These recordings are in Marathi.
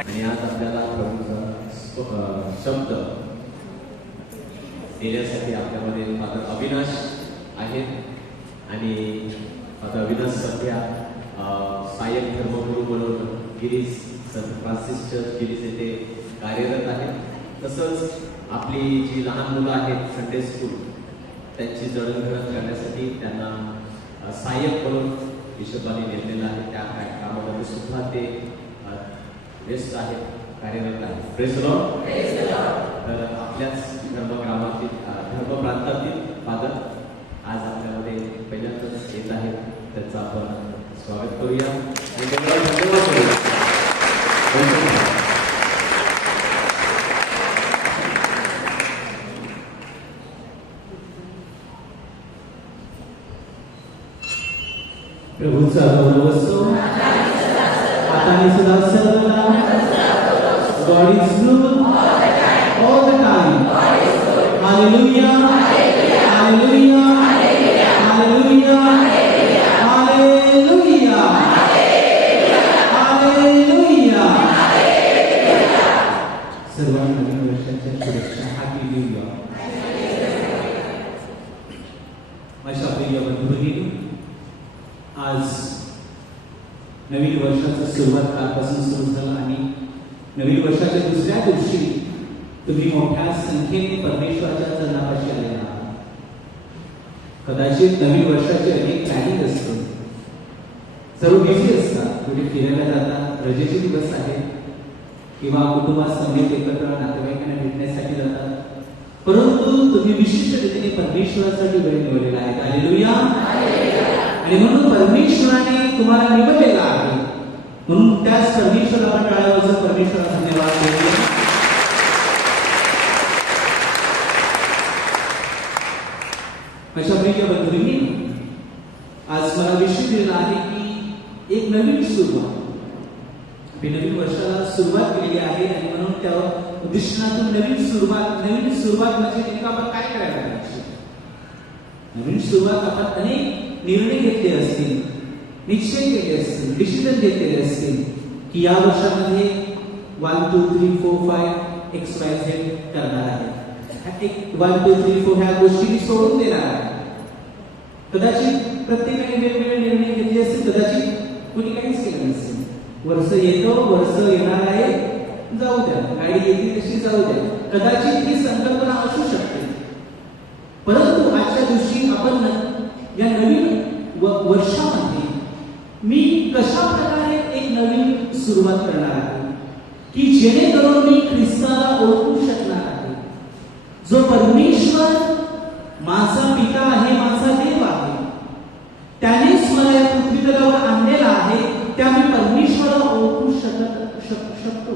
आणि आज आपल्याला प्रभूचा शब्द देण्यासाठी आपल्यामध्ये फादर अविनाश आहेत आणि फादर अविनाश सध्या सहाय्यक धर्मगुरू म्हणून गिरीश संत फ्रान्सिस चर्च गिरीश येथे कार्यरत आहेत. तसंच आपली जी लहान मुलं आहेत संडे स्कूल त्यांची जडणघडण करण्यासाठी त्यांना सहाय्यक म्हणून बिशपाने नेमलेलं आहे. त्या कामामध्ये सुद्धा ते व्यस्त आहेत, कार्यरत आहेत. Praise the Lord. तर आपल्याच धर्मग्रामातील धर्मप्रांतातील फादर आज आपल्यामध्ये पहिल्यांदाच येत आहेत. त्याचं आपण स्वागत करूया आणि धन्यवाद करूया. प्रभूचा गौरव असो आता सुद्धा सर्वदा. God is good all the time. Hallelujah. Hallelujah. Hallelujah. Hallelujah. Hallelujah. सर्वांना नवीन वर्षाच्या शुभेच्छा. Happy new year. माझ्या प्रिय बंधू-भगिनी, आज नवीन वर्षाची सुरुवात कालपासून सुरू झाला आणि नवीन वर्षाच्या दुसऱ्या दिवशी तुम्ही मोठ्या संख्येने परमेश्वराच्या चरणापाशी आले आहात. कदाचित नवीन वर्षाचे अनेक प्लॅनिंग असतो, सर्व बिझी असतात, कुठे फिरायला जातात, रजेचे दिवस आहेत किंवा कुटुंबासमवेत एकत्र नातेवाईकांना भेटण्यासाठी जातात. परंतु तुम्ही विशिष्ट रीतीने परमेश्वरासाठी वेळ निवडलेला आहे. हालेलुया. आणि म्हणून परमेश्वराने तुम्हाला निवडलेला आहे, म्हणून त्याच परमेश्वराला आपण टाळ्या वाजवून परमेश्वराला धन्यवाद देऊया. माझ्या प्रिय बंधूंनी, आज मला विषय दिलेला आहे की एक नवीन सुरुवात. मी नवीन वर्षाला सुरुवात केलेली आहे आणि म्हणून त्या उद्दिष्टातून नवीन सुरुवात म्हणजे नेमकं आपण काय करायला पाहिजे. नवीन सुरुवात आपण अनेक निर्णय घेतले असतील, निश्चय केले असतील, डिसिजन घेतलेले असतील की या वर्षामध्ये 1 2 3 4 5 XYZ करणार आहे. 1 2 3 4 ह्या गोष्टी सोडून देणार आहे. कदाचित प्रत्येकाने वेगवेगळे निर्णय घेतले असतील, कदाचित कुणी काहीच केलं नसेल. वर्ष येतो, वर्ष येणार आहे, जाऊ द्या, गाडी येते तशी जाऊ द्या, कदाचित ही संकल्पना असू शकते. परंतु आजच्या दिवशी आपण या नवीन वर्षामध्ये मी कशा प्रकारे एक नवीन सुरुवात करणार आहे की जेणेकरून मी ख्रिस्ताला ओळखू शकणार आहे. जो परमेश्वर माझा पिता आहे, माझा देव आहे, त्यानेच मला या पृथ्वीतलावर आणलेला आहे. त्या मी परमेश्वराला ओळखू शकतो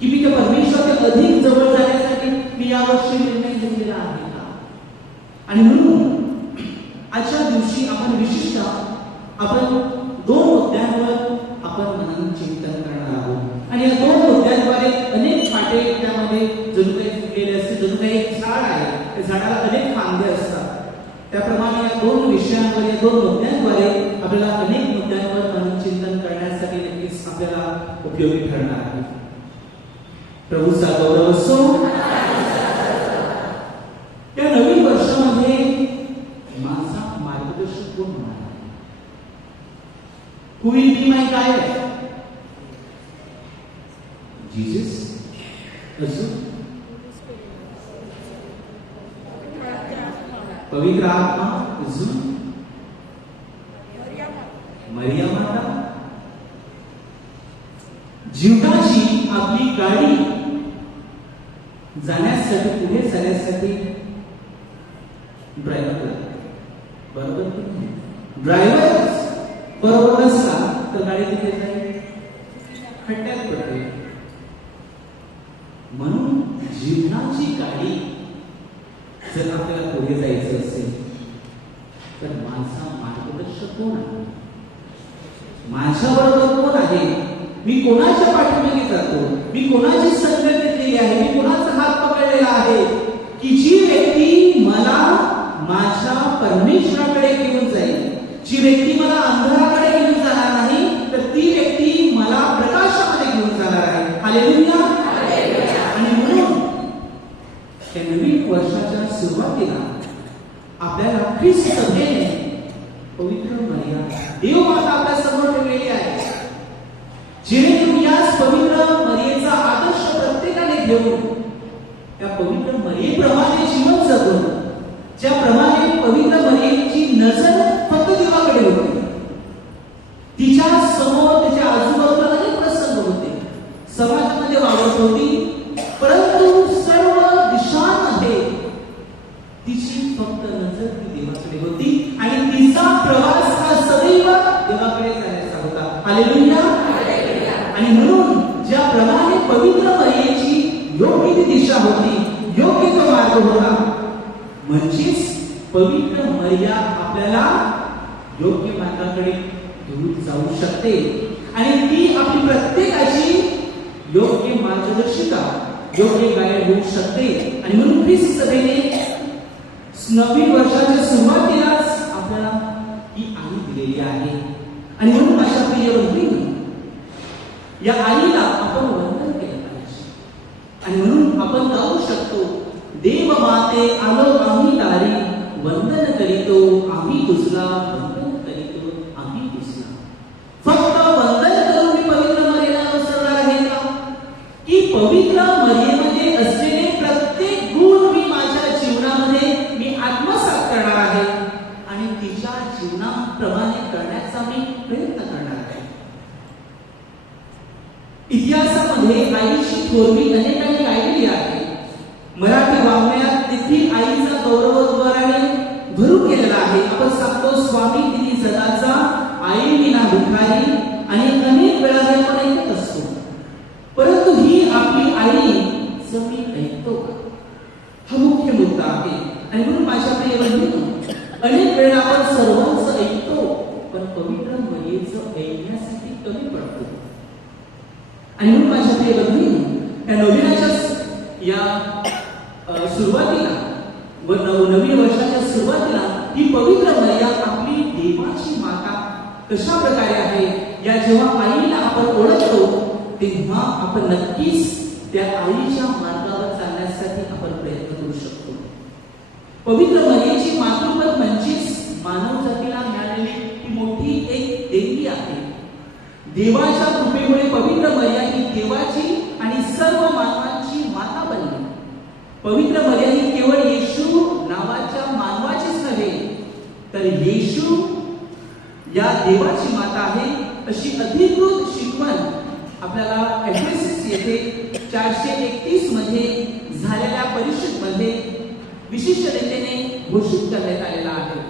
की मी त्या परमेश्वराच्या अधिक जवळ जाण्यासाठी मी यावर्षी निर्णय घेतलेला आहे का. आणि म्हणून आजच्या दिवशी आपण विशिष्ट आपण 2 मुद्द्यांवर आपण मनन चिंतन करणार आहोत. आणि या 2 मुद्द्यांद्वारे अनेक फाटे त्यामध्ये जणू काही फुटलेले असते, जणू काही एक झाड आहे, त्या झाडाला अनेक फांदे असतात. त्याप्रमाणे या 2 विषयांवर, या 2 मुद्द्यांद्वारे आपल्याला अनेक मुद्द्यांवर मनन चिंतन करण्यासाठी नक्कीच आपल्याला उपयोगी ठरणार आहे. प्रभूचा गौरव असो. त्या नवीन वर्षामध्ये माझा मार्गदर्शक कोण होणार आहे? Who will be my guide? Jesus? अजून पवित्र आत्मा? अजून मरिया माता? जीवनाची आपली गाडी जाण्यासाठी, पुढे जाण्यासाठी ड्रायव्हर बरोबर. ड्रायव्हर बरोबर नसला तर गाडी तिथे जाईल, खड्ड्यात पडते. म्हणून जीवनाची गाडी जर आपल्याला पुढे जायचं असेल तर माझा मार्गदर्शक कोण आहे, माझ्याबरोबर कोण आहे, मी कोणाच्या पाठीमागे जातो, मी कोणाची संगत घेतलेली आहे, मी कोणाचा हात पकडलेला आहे की जी व्यक्ती मला माझ्या परमेश्वराकडे घेऊन जाईल, जी व्यक्ती मला अंधाराकडे घेऊन जाणार नाही, तर ती व्यक्ती मला प्रकाशामध्ये घेऊन जाणार आहे. हालेलुया. आणि म्हणून त्या नवीन वर्षाच्या सुरुवातीला आपल्याला ख्रिस्त सभेने पवित्र मर्या देव माता आपल्या समोर ठेवलेली आहे, जेणेकरून याच पवित्र मर्यादेचा आदर्श प्रत्येकाने घेऊन त्या पवित्र मर्यादेप्रमाणे जीवन जगून, ज्याप्रमाणे पवित्र मर्यादेची नजर फक्त देवाकडे होती, तिच्या समोर तिच्या आजूबाजूला अनेक प्रसंग होते, समाजामध्ये वावरत होती, परंतु सर्व दिशांमध्ये तिची फक्त नजर ती देवाकडे होती आणि तिचा प्रवास हा सदैव देवाकडे जाण्याचा होता. हालेलुया. आणि म्हणून ज्याप्रमाणे पवित्र मर्यादेची योग्य ती दिशा होती, योग्य तो मार्ग होता, म्हणजेच पवित्र मर्यादा आपल्याला योग्य मार्गाकडे घेऊन जाऊ शकते आणि ती आपली प्रत्येकाची योग्य मार्गदर्शिका, योग्य गाईड होऊ शकते. आणि म्हणून ख्रिस्त सभेने नवीन वर्षाच्या सुरुवातीलाच आपल्याला ही आई दिलेली आहे. आणि म्हणून माझ्या प्रिय बंधूंनो, या आईला आपण वंदन केलं पाहिजे. आणि म्हणून आपण गाऊ शकतो, देव माते आलो आम्ही दारी, वंदन करीतो आम्ही तुझला, वंदन करीतो आम्ही तुझला. फक्त वंदन करून मी पवित्र मर्यादेला अनुसरणार आहे का? की पवित्र मर्यादेमध्ये असलेले प्रत्येक गुण मी माझ्या जीवनामध्ये मी आत्मसात करणार आहे आणि तिच्या जीवनाप्रमाणे करण्याचा मी प्रयत्न करणार आहे. इतिहासामध्ये आईची थोरवी अनेकांनी गायलेली आहे. मराठी वाङ्मयात देखील आईचा गौरवोद्गाराने भरून गेलेला आहे. आपण सांगतो, स्वामी दिली जगाचा, आई विना भिकारी, आणि अनेक वेळा हे आपण ऐकत असतो. परंतु ही आपली आई जमी ऐकतो का? हा मुख्य मुद्दा आहे. आणि म्हणून माझ्या प्रिय बंधूंनो, अनेक वेळा आपण सर्वांचं ऐकतो, पण पवित्र मर्यादेचं ऐकण्यासाठी कमी पडतो. आणि म्हणून माझ्या प्रिय बंधूंनो, या नवीनाच्या या सुरुवातीला व नवीन वर्षाच्या सुरुवातीला ही पवित्र मर्यादा आपली देवाची माता कशा प्रकारे आहे, या जेव्हा आईला आपण ओळखतो, तेव्हा आपण नक्कीच त्या आईच्या मार्गावर चालण्यासाठी आपण प्रयत्न करू शकतो. पवित्र मर्यादेची मातृत्व म्हणजेच मानव जातीला मिळालेली ही मोठी एक देणगी आहे. देवाच्या कृपेमुळे पवित्र मर्यादा ही देवाची आणि सर्व मानवांची माता बनली. पवित्र मर्यादा ही केवळ येशू नावाच्या मानवाचीच नव्हे, तर येशू या देवाची माता आहे अशी अधिकृत शिकवण आपल्याला एफेसस येथे 431 मध्ये झालेल्या परिषदेमध्ये विशिष्ट रीतीने घोषित करण्यात आलेला आहे.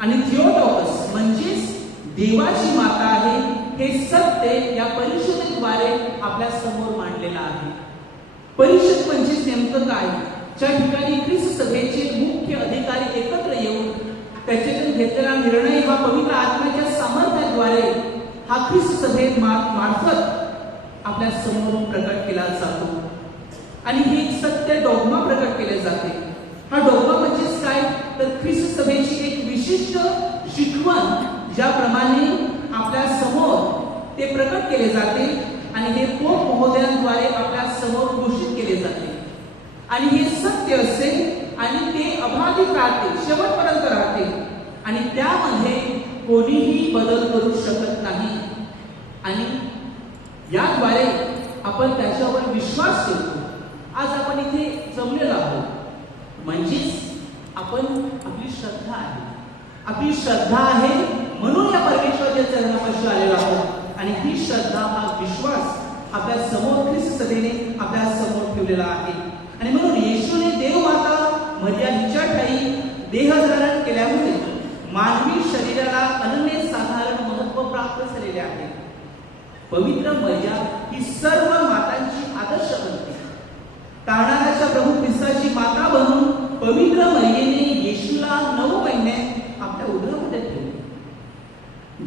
आणि थिओटोकस म्हणजेच देवाची माता आहे हे सत्य या परिषदेद्वारे आपल्या समोर मांडलेलं आहे. परिषद म्हणजेच नेमकं काय? ज्या ठिकाणी ख्रिस्त सभेचे मुख्य अधिकारी एकत्र येऊन त्याच्यातून घेतलेला निर्णय हा पवित्र आत्म्याच्या सामर्थ्याद्वारे हा ख्रिस्त सभे मार्फत आपल्या समोर प्रकट केला जातो. आणि हे सत्य डॉग्मा प्रकट केले जाते. हा डॉग्मा म्हणजेच काय? तर ख्रिस्त सभेची एक विशिष्ट शिकवण ज्याप्रमाणे आपल्या समोर ते प्रकट केले जाते आणि हे पोप महोदयांद्वारे आपल्या समोर घोषित केले जाते. आणि हे सत्य असेल आणि ते अबाधित राहते, शेवटपर्यंत राहते आणि त्यामध्ये कोणीही बदल करू शकत नाही. आणि याद्वारे आपण त्याच्यावर विश्वास ठेवतो. आज आपण इथे जमलेलो आहोत म्हणजेच आपण आपली श्रद्धा आहे. आपली श्रद्धा आहे म्हणून या परमेश्वराच्या चरणापाशी आलेलो आहोत. आणि ही श्रद्धा, हा विश्वास आपल्या समोर ख्रिस्त सभेने आपल्या समोर ठेवलेला आहे. आणि म्हणून येशूने देवमाता मर्यादा हिच्या ठाई देह धारण केल्यामुळे मानवी शरीराला अनन्यसाधारण महत्व प्राप्त झालेले आहे. पवित्र मर्यादा ही सर्व मातांची आदर्श बनते. तारणाऱ्याच्या प्रभू ख्रिस्ताची माता बनून पवित्र मर्यादेने येशूला 9 महिने आपल्या उदरामध्ये ठेवले.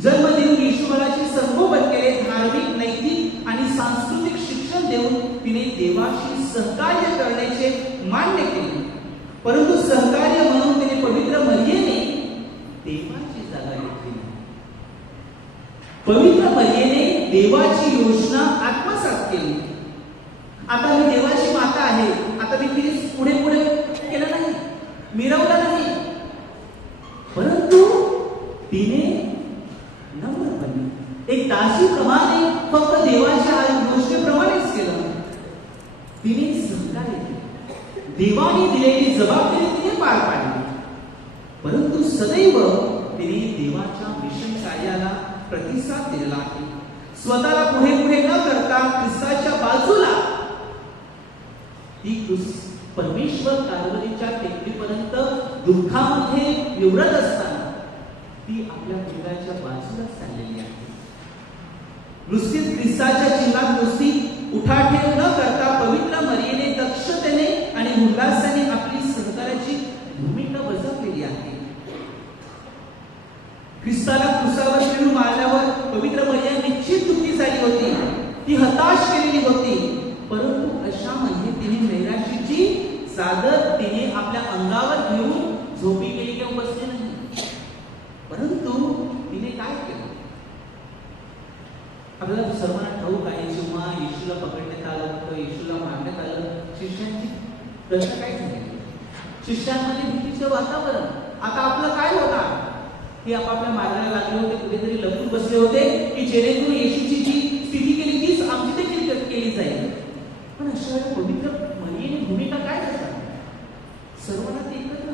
जन्म देऊन येशूबाळाचे संगोपन केले. धार्मिक, नैतिक आणि सांस्कृतिक शिक्षण देऊन तिने देवाशी सहकार्य करण्याचे मान्य केले. परंतु सहकार्य म्हणून तिने पवित्र मर्यादेने देवाची जागा घेतली. पवित्र मर्यादेने देवाची योजना आत्मसात केली. आता मी देवाची माता आहे. आता मी तिने पुढे पुढे केलं नाही, मिरवलं नाही, परंतु तिने नम्रपणे एक दासीप्रमाणे फक्त देवाच्या गोष्टीप्रमाणेच केलं. तिने सहकार्य केलं, देवाने दिलेली जबाबदारी तिने पार पाडली, परंतु सदैव तिने देवाच्या मिशन कार्याला प्रतिसाद दिलेला आहे. स्वतःला पुढे पुढे न करता ख्रिस्ताच्या बाजूला ती परमेश्वर कारवरीच्या टेकडीपर्यंत दुःखामध्ये निवडत असताना ती आपल्या मुलाच्या बाजूला चाललेली आहे. नुसतीच ख्रिस्ताच्या जीवनात नुसती उठाठेव न करता पवित्र मरियेने दक्षतेने आणि उल्हासाने आपली सहकार्याची भूमिका बजावलेली आहे. ख्रिस्ताला क्रूसावर पिळून मारल्यावर पवित्र मरिया निश्चित दुःखी झाली होती, ती हताश केलेली होती, परंतु अशामध्ये तिने नैराश्याची चादर तिने आपल्या अंगावर घेऊन झोपी गेली किंवा बसली नाही, परंतु तिने काय केलं? आपल्याला सर्वांना ठाऊक आहे, जेव्हा येशूला पकडण्यात आलं होतं, येशूला मारण्यात आलं, शिष्यांची दशा काय झाली? शिष्यांमध्ये भीतीचं वातावरण. आता आपलं काय होणार? हे आपापल्या मार्गाला लागले होते, कुठेतरी लपून बसले होते की जेणेकरून येशूची जी स्थिती केली तीच आमची देखील केली जाईल. पण अशा वेळी पवित्र मरियेची भूमिका काय असतात? सर्वांना ते एकत्र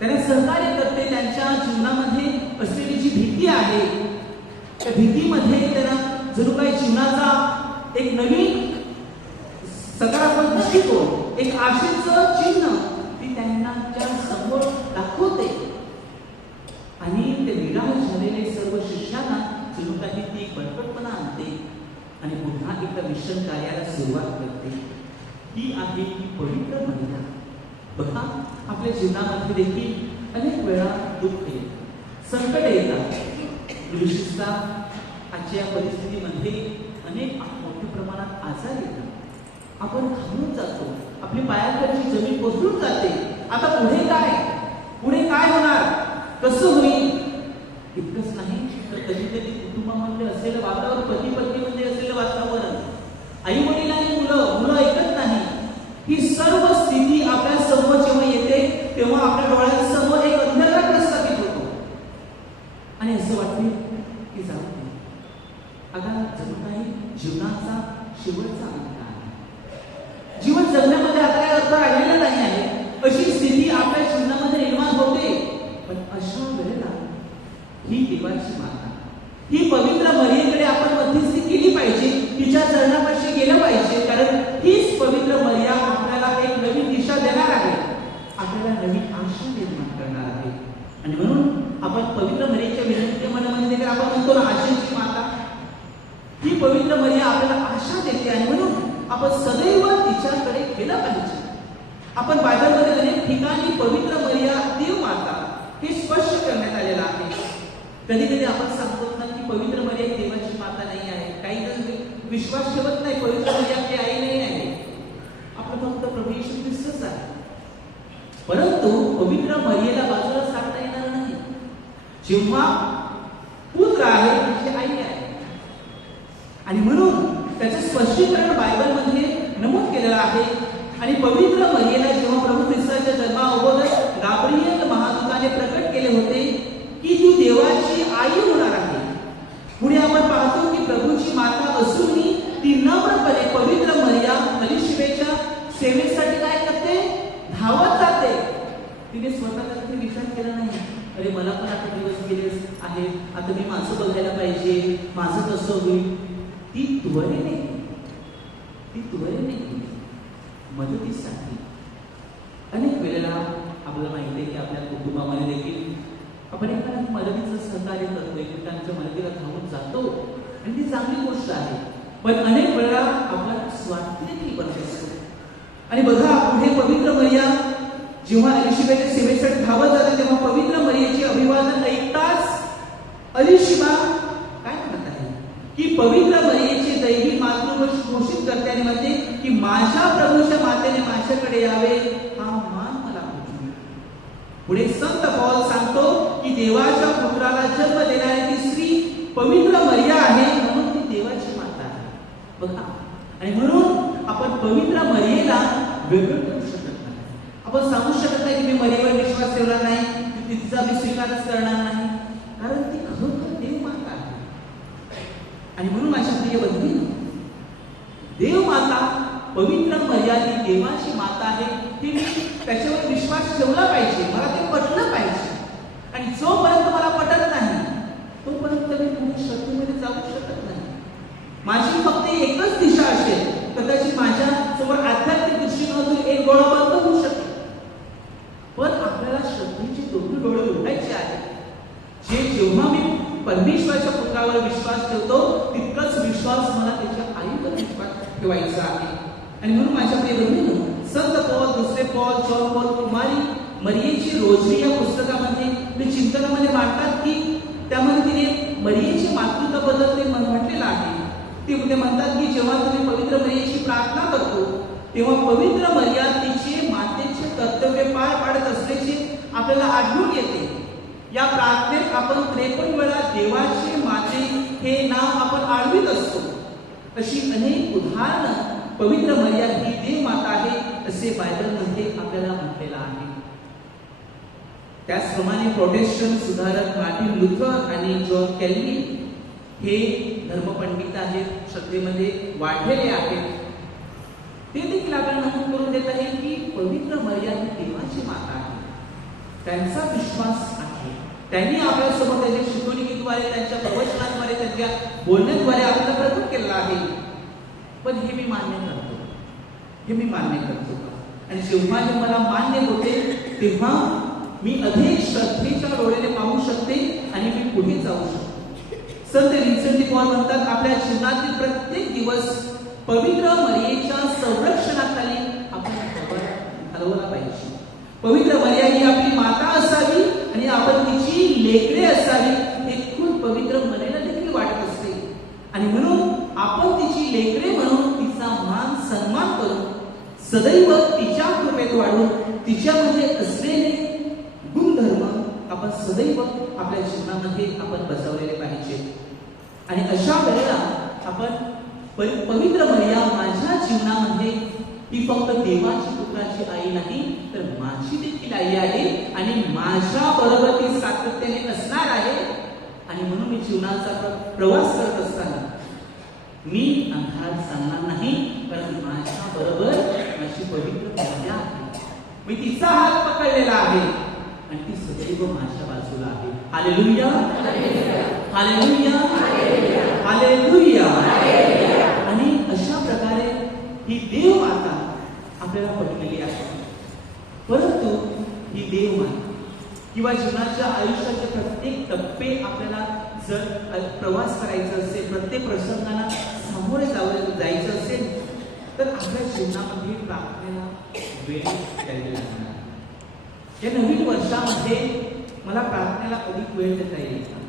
त्यांना सहकार्य करते. त्यांच्या जीवनामध्ये असलेली जी भीती आहे त्या भीतीमध्ये त्यांना जणू काही जीवनाचा एक नवीन सकारात्मक दृष्टिकोन, एक आशेचं चिन्ह ती त्यांना समोर दाखवते आणि ते निराश झालेले सर्व शिष्यांना जणू काही ती बळकटपणा आणते आणि पुन्हा एका मिशन कार्याला सुरुवात करते. ही आहे ही पवित्र महिला. बघा, आपल्या जीवनामध्ये देखील अनेक वेळा दुःख येतात, संकट येतात, विशेषतः आजच्या परिस्थितीमध्ये अनेक मोठ्या प्रमाणात आजार येतात. आपण घाबरून जातो, आपली पायाखालची जमीन कोसळून जाते. आता पुढे काय? पुढे काय होणार? कसं होईल? इतकंच नाही तर कधी कधी कुटुंबामध्ये असलेलं वातावरण, पती पत्नीमध्ये असलेलं वातावरण, आई वडील आणि मुलं ऐकत नाही, ही सर्व स्थिती आपल्या समोर जेव्हा येते तेव्हा आपल्या डोळ्यांसमोर एक अंधकार प्रस्थापित होतो आणि असं वाटते की जाऊ दे, आता जणू काही जीवनाचा शेवटचा अंक आहे, जीवन जगण्यामध्ये आता काही अर्थ राहिलेला नाही आहे, अशी स्थिती आपल्या जीवनामध्ये निर्माण होते. पण अशा वेळेला ही देवाची माता, ही पवित्र मरियेकडे आपण मध्यस्थी केली पाहिजे, तिच्या चरणापाशी गेलं पाहिजे, कारण हीच पवित्र मरिया आपल्याला एक नवीन दिशा देणार आहे, आपल्याला नवीन आशा निर्माण करणार आहे. आणि म्हणून आपण पवित्र मरियेच्या विनंती मनामध्ये देखील आपण म्हणतो ना, आशेची माता. ही पवित्र मरिया आपल्याला आशा देते आणि म्हणून आपण सदैव तिच्याकडे गेलं पाहिजे. आपण बायबलमध्ये अनेक ठिकाणी पवित्र मरिया देव माता हे स्पष्ट करण्यात आलेलं आहे. कधी कधी आपण सांगतो ना की पवित्र मरिया देवाची माता नाही आहे, काही जण विश्वास ठेवत नाही पवित्र मरिया आपली आई नाही आहे, आपलं फक्त प्रभू येशू ख्रिस्तच आहे. परंतु पवित्र मरियेला बाजूला सारता येणार नाही. जेव्हा पुत्र आहे तिची आई आहे आणि म्हणून त्याचं स्पष्टीकरण बायबलमध्ये नमूद केलेलं आहे. आणि पवित्र मरियेला जेव्हा प्रभू ख्रिस्ताच्या जन्माअगोदर गाब्रिएल महादूताने प्रकट केले होते की तू देवाची आई होणार आहे, पुढे आपण पाहतो की प्रभूची माता असूनही ती नम्रपणे पवित्र मरिया अलिशिबेच्या सेवेसाठी काय करते? धावत जाते. तिने स्वतःचा कधी विचार केला नाही, अरे मला पण आता दिवस गेले आहे, आता मी माझं बघायला पाहिजे, माझं कसं होईल. ती त्वरेने मदतीसाठी अनेक वेळेला आपल्याला माहिती आहे की आपल्या कुटुंबामध्ये देखील आपण एखाद्या मदतीचं सहकार्य करतो, एकमेकांच्या मदतीला धावून जातो आणि ती चांगली गोष्ट आहे. पण अनेक वेळा आपला स्वार्थ देखील बनत असतो. आणि बघा, पुढे पवित्र मरिया जेव्हा अलिशिबाच्या सेवेसाठी धावत जाते तेव्हा पवित्र मरियेचे अभिवादन ऐकताच अलिशिबा काय म्हणत आहे की पवित्र मरियेचे दैवी मातृत्व घोषित करते आणि म्हणते की माझ्या प्रभूच्या मातेने माझ्याकडे यावे, हा मान मला होतो. पुढे संत पौल सांगतो की देवाच्या पुत्राला जन्म देणारी ती स्त्री पवित्र मरिया आहे, म्हणून ती देवाची माता आहे. बघा, आणि म्हणून आपण पवित्र मरियेला वेगळं करू शकत नाही. आपण सांगू शकत नाही की मी मरियेवर विश्वास ठेवणार नाही, तिचा मी स्वीकारच करणार नाही, कारण ती खरोखर देव माता आहे. आणि म्हणून माझ्या प्रिय बंधू, देव माता पवित्र मर्यादित देवाची माता आहे, ती मी त्याच्यावर विश्वास ठेवला पाहिजे, मला ते पटलं पाहिजे. आणि जोपर्यंत मला पटत नाही तोपर्यंत मी पुढे श्रद्धेमध्ये जाऊ शकत नाही. माझी फक्त एकच दिशा असेल, कदाचित माझ्या समोर आध्यात्मिक दृष्टिकोनातून एक डोळा बंद होऊ शकेल, पण आपल्याला श्रद्धेचे दोन्ही डोळे उघडायचे आहेत. जेव्हा मी परमेश्वराच्या पुत्रावर विश्वास ठेवतो, तितकाच विश्वास मला त्याच्या आईवर विश्वास ठेवायचा आहे. आणि म्हणून माझ्या प्रिय बंधूंनो, संत पौल, दुसरे पौल, जॉन पौल कुमारी मरियेची रोजरी या पुस्तकामध्ये ते चिंतनामध्ये मांडतात की त्यामध्ये तिने मरियेच्या मातृत्वाबद्दल ते म्हटलेलं आहे. ते म्हणतात की जेव्हा तुम्ही पवित्र मरियेची प्रार्थना करतो, तेव्हा पवित्र मरिया तिचे मातेचे कर्तव्य पार पाडत असल्याचे आपल्याला आढळून येते. या प्रार्थनेत आपण 53 वेळा देवाचे माते हे नाव आपण आढळीत असतो. अशी अनेक उदाहरणं पवित्र मरिया ही देव माता आहे असे बायबलमध्ये आपल्याला म्हटलेलं आहे. त्याचप्रमाणे प्रोटेस्टंट सुधारक मार्टिन लुथर आणि जॉन कॅल्विन हे धर्मपंडित आहेत, श्रद्धेमध्ये वाढलेले आहेत. ते देखील आपल्याला नमूद करून देत आहे की पवित्र मरिया ही देवाची माता आहे, त्यांचा विश्वास आहे. त्यांनी आपल्यासमोर त्याच्या शिकवणुकीद्वारे, त्यांच्या प्रवचनाद्वारे, त्यांच्या बोलण्याद्वारे आपल्याला प्रकट केलेला आहे. पण हे मी मान्य करतो, हे मी मान्य करतो का? आणि जेव्हा हे मला मान्य होते तेव्हा मी अधिक श्रद्धेच्या डोळ्याने पाहू शकते आणि मी पुढे जाऊ शकते. संत विन्सेंट डी पॉल म्हणतात, आपल्या जीवनातील प्रत्येक दिवस पवित्र मरियेच्या संरक्षणाखाली आपण घालवला पाहिजे. पवित्र मरिया ही आपली माता असावी आणि आपण तिची लेकरे असावी, हे खूप पवित्र मनाला देखील वाटत असते. आणि म्हणून आपण तिची लेकरे म्हणून तिचा मान सन्मान करून सदैव तिच्या कृपेत वाढून तिच्यामध्ये असलेले गुणधर्म आपण सदैव आपल्या जीवनामध्ये आपण बसवलेले पाहिजे. आणि अशा वेळेला आपण पवित्र मरिया माझ्या जीवनामध्ये ही फक्त देवाची पुत्राची आई नाही, तर माझी देखील आई आहे आणि माझ्या बरोबर ती सातत्याने असणार आहे. आणि म्हणून मी जीवनाचा प्रवास करत असताना मी अंधारात चालणार नाही, कारण माझ्या बरोबर माझी पवित्र मरिया आहे. मी तिचा हात पकडलेला आहे आणि ती सदैव माझ्या बाजूला आहे. Hallelujah, hallelujah, hallelujah. आणि अशा प्रकारे ही देव माता आपल्याला पटलेली आहे. परंतु ही देव माता किंवा जीवनाच्या आयुष्याचे प्रत्येक टप्पे आपल्याला जर प्रवास करायचा असेल, प्रत्येक प्रसंगाला सामोरे जायचं असेल, तर आपल्या जीवनामध्ये प्रार्थनेला वेळ द्यायला लागणार. या नवीन वर्षामध्ये मला प्रार्थनेला अधिक वेळ देता येईल.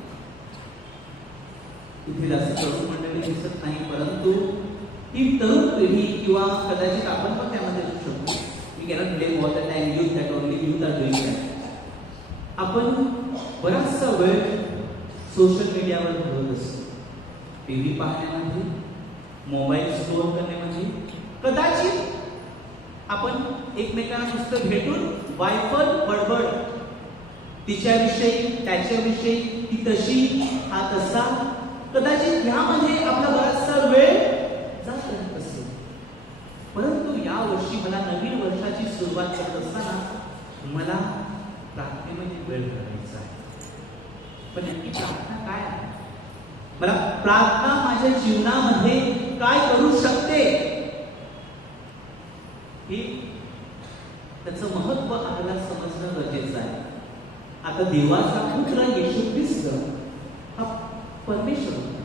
इथे जास्त तरुण मंडळी दिसत नाही, परंतु ही तरुण पिढी किंवा कदाचित आपण पण त्यामध्ये असू शकतो. We cannot blame all the time youth that only youth are doing that. आपण बराचसा वेळ सोशल मीडियावर घालवत असतो, टीव्ही पाहण्यामध्ये, मोबाईल स्क्रोल करण्यामध्ये. कदाचित आपण एकमेकांना नुसतं भेटून वायफळ बडबड, तिच्याविषयी, त्याच्याविषयी, ती तशी, हा तसा, कदाचित ह्यामध्ये आपला बराचसा वेळ जात असेल. परंतु या वर्षी मला नवीन वर्षाची सुरुवात करत असताना मला प्रार्थनेमध्ये वेळ घालवायचा आहे. पण नक्की प्रार्थना काय आहे? मला प्रार्थना माझ्या जीवनामध्ये काय करू शकते हे त्याचं महत्व आपल्याला समजणं गरजेचं आहे. आता देवाचा पुत्र येशू ख्रिस्त हा परमेश्वर होता,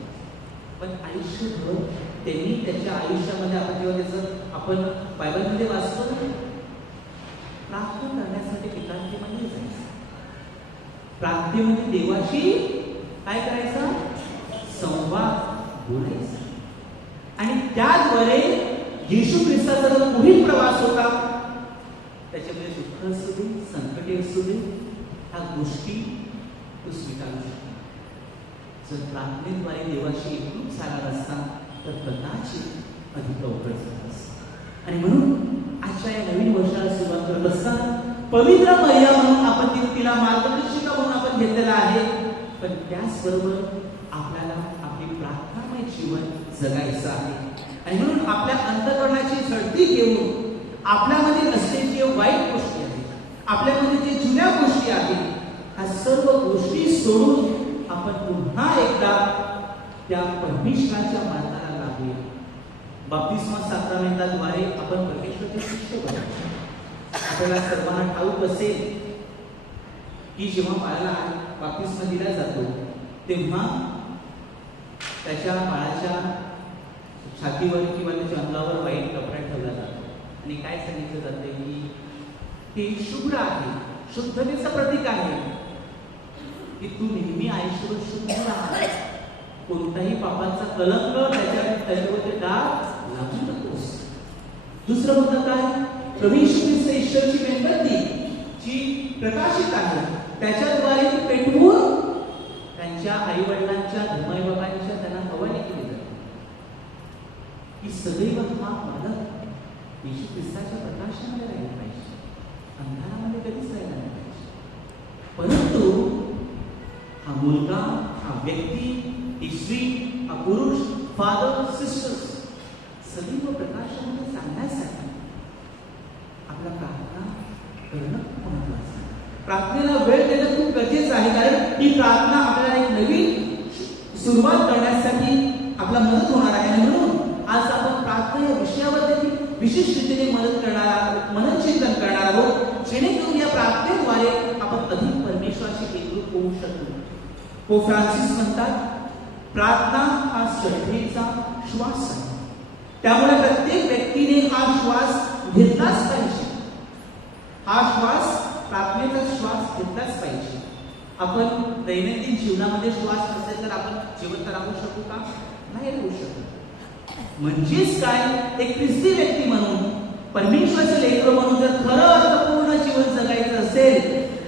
पण आयुष्यभर त्यांनी त्याच्या आयुष्यामध्ये आपण जेव्हा त्याचं आपण बायबलमध्ये वाचतो ना, प्रार्थना करण्यासाठी पितांमध्ये जायचं, प्रार्थनेमध्ये देवाशी काय करायचा, संवाद बोलायचा. आणि त्याद्वारे येशू ख्रिस्ताचा जो पुढील प्रवास होता, त्याच्यामध्ये दुःख असू दे, संकटे असू दे, ह्या गोष्टी तो स्वीकारू शकतो. जर प्रार्थनेद्वारे देवाशी एकरूप झाला नसता तर कदाचित अधिक अवघड आणि म्हणून आजच्या या नवीन वर्षाला सुरुवात करत असताना पवित्र मर्या म्हणून आपण तिला मार्गदर्शिका म्हणून आपण घेतलेला आहे, पण त्याचबरोबर आपल्याला आपली प्रार्थनामय जीवन जगायचं आहे. आणि म्हणून आपल्या अंतःकरणाची झडती घेऊन आपल्यामध्ये असलेल्या जे वाईट गोष्टी आहेत, आपल्यामध्ये जे जुन्या गोष्टी आहेत, ह्या सर्व गोष्टी सोडून आपण पुन्हा एकदा त्या परमेश्वराच्या मार्गाला लागूया. बाप्तिस्मा साक्रामेंटाद्वारे आपण परमेश्वराचे शिष्य बनतो. आपल्याला सर्वांना ठाऊक असेल की जेव्हा बाळाला बाप्तिस्मा दिला जातो तेव्हा त्याच्या बाळाच्या छातीवर किंवा त्याच्या अंगावर वाईट कपडा ठेवला जातो आणि काय सांगितलं जाते की ते शुभ्र आहे, शुद्धतेचं प्रतीक आहे की तू नेहमी आयुष्यभर शुद्ध राहा, कोणताही पापाचा कलंक त्याच्यावरती डाग लागू नकोस. दुसरं होतं काय, प्रभू येशू ख्रिस्त ईश्वरची मेणबत्ती जी प्रकाशित आहे त्याच्याद्वारे ती पेटवून त्यांच्या आई वडिलांच्या धर्माई बाबांच्या त्यांना हवाले केली जाते की सदैव हा मालक येशू ख्रिस्ताच्या प्रकाशामध्ये राहिला पाहिजे, अंधारामध्ये कधीच राहिला नाही पाहिजे. परंतु हा मुलगा, हा व्यक्ती, ही स्त्री, हा पुरुष, फादर, सिस्टर्स सदैव प्रकाशामध्ये सांगण्यासाठी आपला प्रार्थना करणं खूप महत्वाचं आहे. प्रार्थनेला वेळ देणं खूप गरजेचं आहे, कारण ही प्रार्थना आपल्याला एक नवीन सुरुवात करण्यासाठी आपला मदत होणार आहे. आणि म्हणून आज आपण प्रार्थना या विषयावर देखील विशेष रीतीने मनचिंतन करणार आहोत, जेणेकरून या प्रार्थनेद्वारे आपण अधिक परमेश्वराशी एकरूप होऊ शकतो. पोप फ्रान्सिस म्हणतात, प्रार्थना हा श्रद्धेचा श्वास आहे, त्यामुळे प्रत्येक व्यक्तीने हा श्वास घेतलाच पाहिजे. हा श्वास, प्रार्थनेचा श्वास घेतलाच पाहिजे. आपण दैनंदिन जीवनामध्ये श्वास नसेल तर आपण जिवंत राहू शकू का? नाही राहू शकत. म्हणजेच काय, एक ख्रिस्ती व्यक्ती म्हणून, परमेश्वराचे लेकरं म्हणून जर खरं अर्थपूर्ण जीवन जगायचं असेल,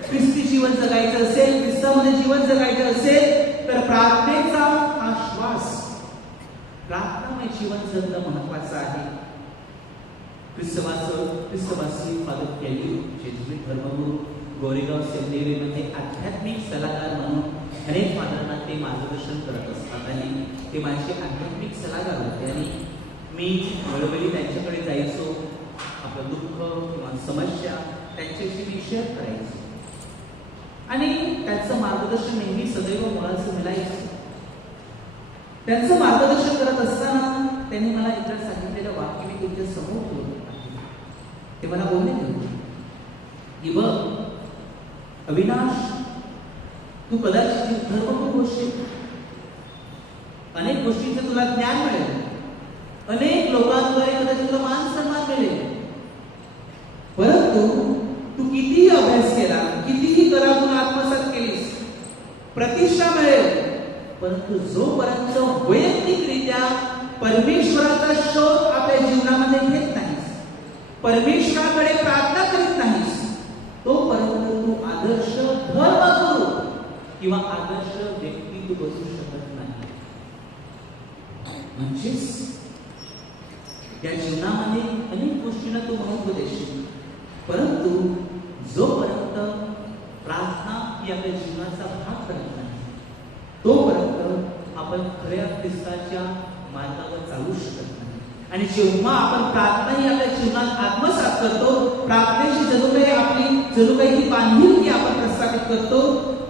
ख्रिस्ती जीवन जगायचं असेल, ख्रिस्तामध्ये जीवन जगायचं असेल, तर प्रार्थनेचा हा श्वास, प्रार्थनामय जीवन जगणं महत्वाचं आहे. ख्रिस्तवासी फादर केली, जेजुईट धर्मगुरू, गोरेगाव सेमिनारीमध्ये आध्यात्मिक सल्लागार म्हणून अनेक फादरांना ते मार्गदर्शन करत असतात आणि ते माझे आध्यात्मिक सल्लागार होते. आणि मी वेळोवेळी त्यांच्याकडे जायचो, आपलं दुःख किंवा समस्या त्यांच्याशी मी शेअर करायचो आणि त्यांचं मार्गदर्शन नेहमी सदैव मुलाचं मिळायचं. त्यांचं मार्गदर्शन करत असताना त्यांनी मला एकदा सांगितलेलं वाक्य मी तुमच्या समोर ठेवलं. ते मला बोलले की बघ अविनाश, तू कदाचित धर्मगुरू होशील, अनेक गोष्टींचं तुला ज्ञान मिळेल, अनेक लोकांद्वारे कदाचित तुला मान सन्मान मिळेल, परंतु तू कितीही अभ्यास केला, कितीही कलागुण आत्मसात केलीस, प्रतिष्ठा मिळेल, परंतु जोपर्यंत वैयक्तिकरित्या परमेश्वराचा शोध आपल्या जीवनामध्ये घेत नाहीस, परमेश्वराकडे प्रार्थना करीत नाहीस, तोपर्यंत तू आदर्श धर्मगुरू किंवा आदर्श व्यक्ती तू बनू शकत नाही. म्हणजेच या जीवनामध्ये अनेक गोष्टींना तू महत्व देशील, परंतु जोपर्यंत प्रार्थना ही आपल्या जीवनाचा भाग करत नाही, तोपर्यंत आपण खऱ्या ख्रिस्ताच्या मार्गावर चालू शकत नाही. आणि जेव्हा आपण प्रार्थना ही आपल्या जीवनात आत्मसात करतो, प्रार्थनेची जणू काही ती बांधिलकी आपण प्रस्थापित करतो,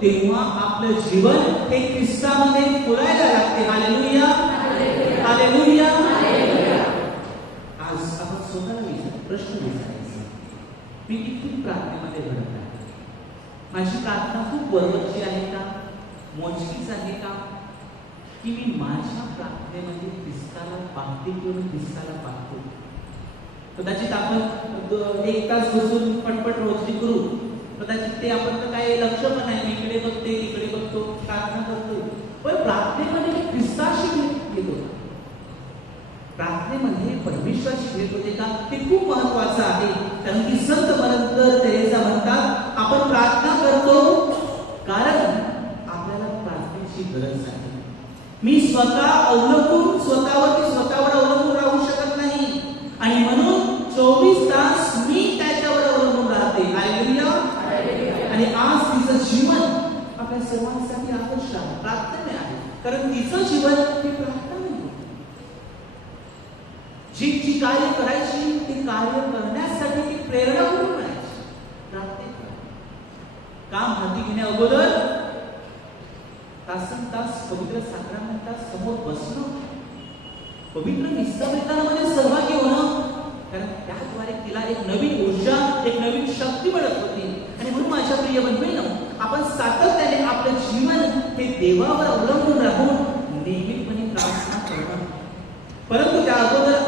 तेव्हा आपलं जीवन हे ख्रिस्तामध्ये फुलायला लागते. Hallelujah, hallelujah. आज आपण स्वतःला प्रश्न विचारायचा, मी किती प्रार्थनेमध्ये घडत आहे? माझी प्रार्थना खूप वरवरची आहे का, मोजकीच आहे का, की मी माझ्या प्रार्थनेमध्ये ख्रिस्ताला पाहते किंवा ख्रिस्ताला पाहतो? कदाचित आपण 1 तास बसून पटपट रोजनी करू, कदाचित ते आपण तर काही लक्ष पण नाही, मी इकडे बघते तिकडे बघतो, प्रार्थना करतो, पण प्रार्थनेमध्ये मी ख्रिस्ताशी भेट घेतो, प्रार्थनेमध्ये परमेश्वराशी भेट होते का, ते खूप महत्वाचं आहे. कारण की संत मदर तेरेसा म्हणतात, आपण प्रार्थना करतो कारण आपल्याला प्रार्थनेची गरज आहे. मी स्वतःवर अवलंबून राहू शकत नाही आणि म्हणून कारण तिचं जीवन हे प्रार्थना नाही. जी कार्य करायची ते कार्य करण्यासाठी ती प्रेरणा करून मिळायची. प्रार्थना काम हाती घेण्या अगोदर तासन तास पवित्र साक्रामेंटात समोर बसणं, पवित्र निस्ताभितानामध्ये सहभागी होणं, कारण त्याद्वारे तिला एक नवीन ऊर्जा, एक नवीन शक्ती मिळत होती. आणि म्हणून माझ्या प्रिय बंधूंनो, आपण सातत्याने आपलं जीवन हे देवावर अवलंबून राहून नियमितपणे प्रार्थना करणं. परंतु त्या अगोदर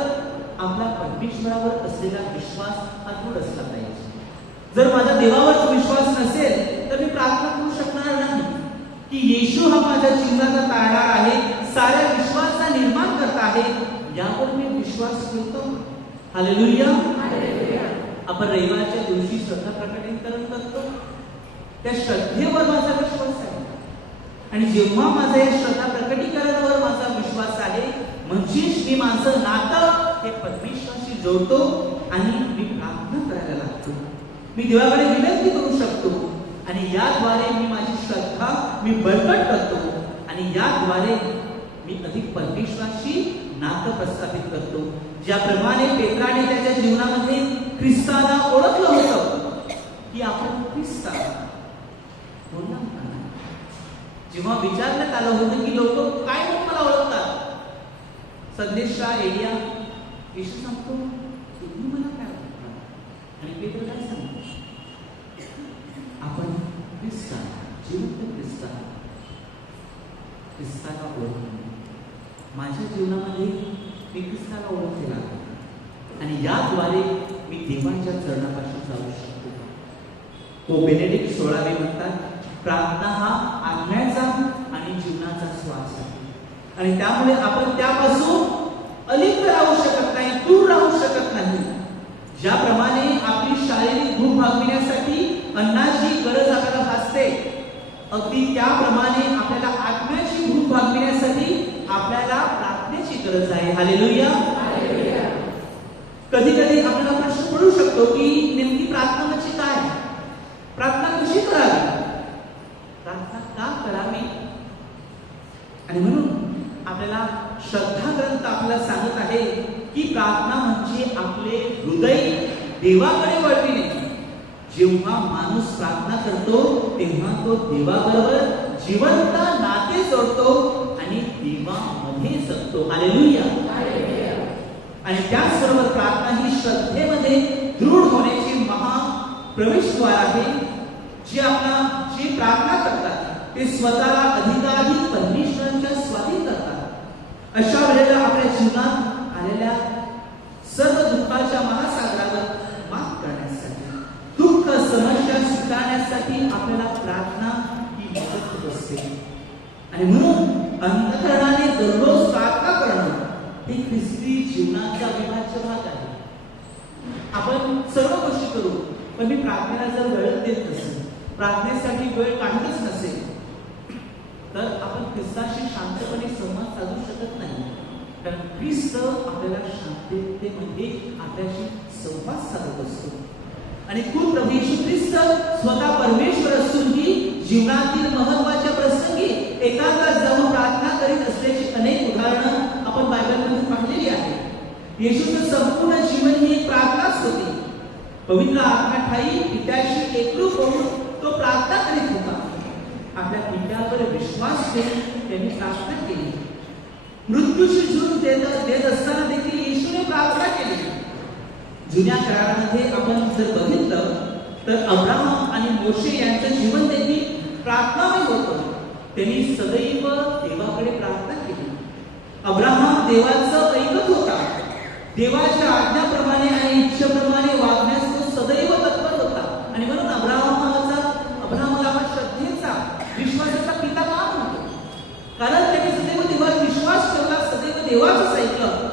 आपला परमेश्वरावर असलेला विश्वास हा दृढ असला पाहिजे. जर माझा देवावर विश्वास नसेल तर मी प्रार्थना करू शकणार नाही की येशू हा माझ्या जीवनाचा तारणार आहे, साऱ्या विश्वासाचा निर्माण करता आहे, यावर मी विश्वास ठेवतो. हालेलुया. आपण रविवारच्या दिवशी श्रद्धा प्रकटीकरण करतो, त्या श्रद्धेवर माझा विश्वास आहे. आणि जेव्हा माझा या श्रद्धा प्रकटीकरणावर माझा विश्वास आहे, म्हणजेच मी माझं नातं हे परमेश्वराशी जोडतो आणि मी प्रार्थना करायला लागतो. मी देवाकडे विनंती करू शकतो आणि याद्वारे मी माझी श्रद्धा मी बळकट करतो आणि याद्वारे मी अधिक परमेश्वराशी नातं प्रस्थापित करतो. ज्याप्रमाणे पेत्राने त्याच्या जीवनामध्ये ख्रिस्ताला ओळखलं होतं की आपण ख्रिस्त बोलला ना. जेव्हा विचारण्यात आलं होतं की लोक काय म्हणून मला ओळखतात, संदेशा एलिया, येशू सांगतो तुम्ही मला काय ओळखता? आणि पेत्र काय सांगतो, आपण ख्रिस्ता, जिवंत ख्रिस्ता, ख्रिस्ताला ओळखतो. माझ्या जीवनामध्ये मी ख्रिस्ताला ओळखलेला आहे आणि याद्वारे मी देवाच्या चरणापासून जाऊ शकतो. तो बेनेडिक्ट 16 म्हणतात, प्रार्थना हा आत्म्याचा आणि जीवनाचा श्वास आहे आणि त्यामुळे आपण त्यापासून अलिप्त राहू शकत नाही, दूर राहू शकत नाही. ज्याप्रमाणे आपली शारीरिक भूक भागविण्यासाठी अन्नाची गरज आपल्याला भासते, अगदी त्याप्रमाणे आपल्याला आत्म्याची भूक भागविण्यासाठी आपल्याला प्रार्थनेची गरज आहे. हालेलुया. कधी कधी आपल्याला प्रश्न पडू शकतो की नेमकी प्रार्थना म्हणजे काय, प्रार्थना कशी करावी, प्रार्थना का करावी. आणि म्हणून आपल्याला श्रद्धा ग्रंथ आपल्याला सांगत आहे की प्रार्थना म्हणजे आपले हृदय देवाकडे वळविणे. जेव्हा माणूस प्रार्थना करतो तेव्हा तो देवाबरोबर जिवंत नाते जोडतो आणि देवामध्ये जगतो. हालेलुया. आणि त्याचबरोबर प्रार्थना ही श्रद्धेमध्ये दृढ होण्याची महा प्रवेशद्वार आहे. जे प्रार्थना करतात ते स्वतःला अधिकाधिक परमेश्वराच्या स्वाधीन करतात. अशा वेळेला आपल्या जीवनात आलेल्या सर्व दुःखाच्या महासागरावर मात करण्यासाठी, दुःख समस्या स्वीकारण्यासाठी आपल्याला प्रार्थना ही मदत होत असते. आणि म्हणून अंतःकरणाने दररोज प्रार्थना करणं हे ख्रिस्ती जीवनाचा अविभाज्य भाग आहे. आपण सर्व गोष्टी करू, पण मी प्रार्थनेला जर वेळ देत नसेल, प्रार्थनेसाठी वेळ काढतच नसेल, तर आपण ख्रिस्ताशी शांतपणे संवाद साधू शकत नाही. कारण ख्रिस्त आपल्याला शांततेमध्ये आपल्याशी संवाद साधत असतो. आणि खूप प्रभू येशू ख्रिस्त स्वतः परमेश्वर असूनही जीवनातील महत्वाच्या प्रसंगी एकांतात जाऊन प्रार्थना करीत असल्याची अनेक उदाहरणं आपण बायबलमध्ये पाहिलेली आहेत. येशूचं संपूर्ण जीवन ही एक प्रार्थनाच होती. पवित्र आत्मा ठाई पित्याशी एकरूप होऊन तो प्रार्थना करीत होता. आपल्या पित्यावर विश्वास ठेवून त्यांनी प्रार्थना केली. मृत्यूशी झुंज देत असताना देखील येशूने प्रार्थना केली. जुन्या करारामध्ये आपण जर बघितलं तर अब्राहम आणि मोशे यांचं जीवन देखील प्रार्थनामय होतं. त्यांनी सदैव देवाकडे प्रार्थना केली. अब्राहम देवाचं ऐकत होता. देवाच्या आज्ञाप्रमाणे आणि इच्छेप्रमाणे वागण्यास तो सदैव तत्पर होता. आणि म्हणून अब्राहमाला श्रद्धेचा, विश्वासाचा पिता का म्हणतो, कारण त्याने सदैव देवावर विश्वास ठेवला, सदैव देवाचंच ऐकलं.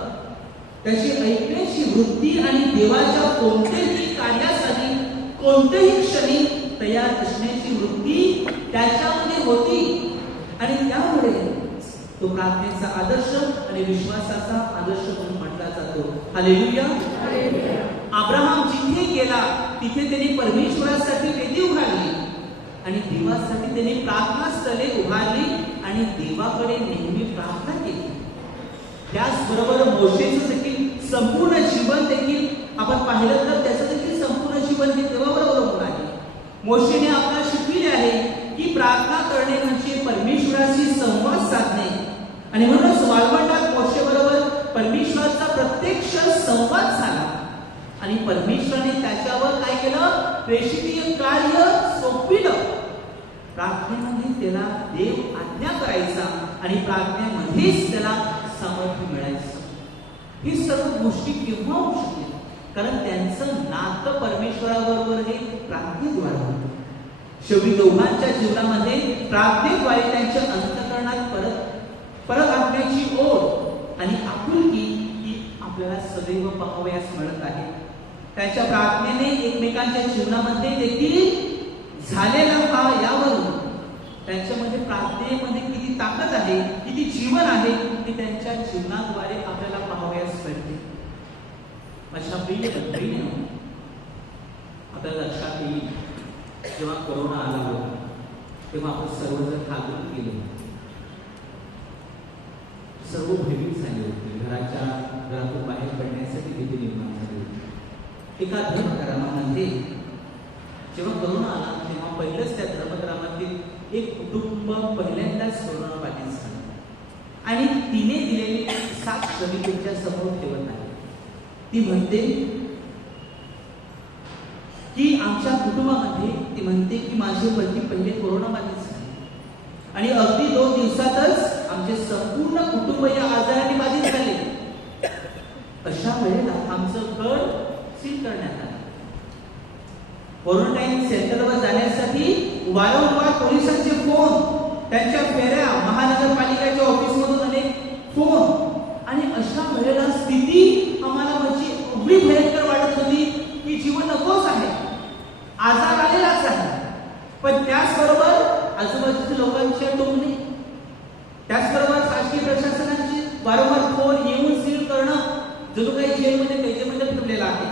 त्याची ऐकण्याची वृत्ती आणि देवाच्या कोणत्याही कार्यासाठी कोणत्याही क्षणी तयार असण्याची वृत्ती त्याच्यामध्ये होती. आणि त्यामुळे तो प्रार्थनेचा आदर्श आणि विश्वासाचा आदर्श म्हणून म्हटला जातो. हालेलुया. अब्राहम जिथे गेला तिथे त्याने परमेश्वरासाठी वेदी उभारली आणि देवासाठी त्याने प्रार्थना स्थळे उभारली आणि देवाकडे नेहमी प्रार्थना केली. त्याचबरोबर मोशेचं देखील संपूर्ण जीवन देखील आपण पाहिलं तर त्याचं देखील संपूर्ण जीवन हे देवावर अवलंबून आहे. मोशेने आपल्याला शिकविले आहे की प्रार्थना करणे म्हणजे परमेश्वराशी संवाद साधणे, आणि म्हणूनच वाळवंटात मोशेबरोबर परमेश्वराचा प्रत्यक्ष संवाद झाला आणि परमेश्वराने त्याच्यावर काय केलं, प्रेषितीय कार्य सोपविलं. प्रार्थनेमध्ये त्याला देव आज्ञा करायचा आणि प्रार्थनेमध्येच त्याला सामर्थ्य मिळायचं. ही सर्व गोष्टी केव्हा होऊ शकते, कारण त्यांचं नातं परमेश्वराबरोबर हे प्रार्थनेद्वारे होतं. शेवटी दोघांच्या जीवनामध्ये प्रार्थनेद्वारे त्यांच्या अंतःकरणात परत आणण्याची ओढ आणि आपुलकी ही आपल्याला सदैव पाहावयास मिळत आहे. त्यांच्या प्रार्थनेने एकमेकांच्या जीवनामध्ये देखील झालेला हा यावरून त्यांच्यामध्ये प्रार्थनेमध्ये किती ताकद आहे, किती जीवन आहे हे त्यांच्या जीवनाद्वारे आपल्याला पाहावयास मिळते. अशा प्रिय बंधूंनो, आपल्याला लक्षात येईल जेव्हा कोरोना आला होता तेव्हा आपण सर्वजण घाबरून गेलो, सर्व भयभीत झाले होते. घरातून बाहेर पडण्यासाठी भीती निर्माण झाली होती. एका धर्मग्रामामध्ये जेव्हा कोरोना आला तेव्हा पहिलंच त्या धर्मग्रामातील एक कुटुंब पहिल्यांदाच कोरोना बाधित झालं आणि तिने दिलेली 7 कमी तुमच्या समोर ठेवत आहे. ती म्हणते की आमच्या कुटुंबामध्ये ती म्हणते की माझे पती पहिले कोरोना बाधित झाले आणि अगदी 2 दिवसातच आमचे संपूर्ण कुटुंब या आजाराने बाधित झाले. अशा वेळेला आमचं घर सील करण्यात आलं. क्वारंटाईन सेंटरवर जाण्यासाठी वारंवार पोलिसांचे फोन, त्यांच्या फेऱ्या, महानगरपालिकेच्या ऑफिसमधून अनेक फोन, आणि अशा वेळेला स्थिती आम्हाला म्हणजे एवढी भयंकर वाटत होती की जीवन नकोच आहे, आजार आलेलाच आहे. पण त्याचबरोबर आजूबाजूच्या लोकांच्या टोमणे, त्याचबरोबर शासकीय प्रशासनाचे वारंवार फोन येऊन सील करणं जणू काही जेलमध्ये कैदेमध्ये ठेवलेला आहे.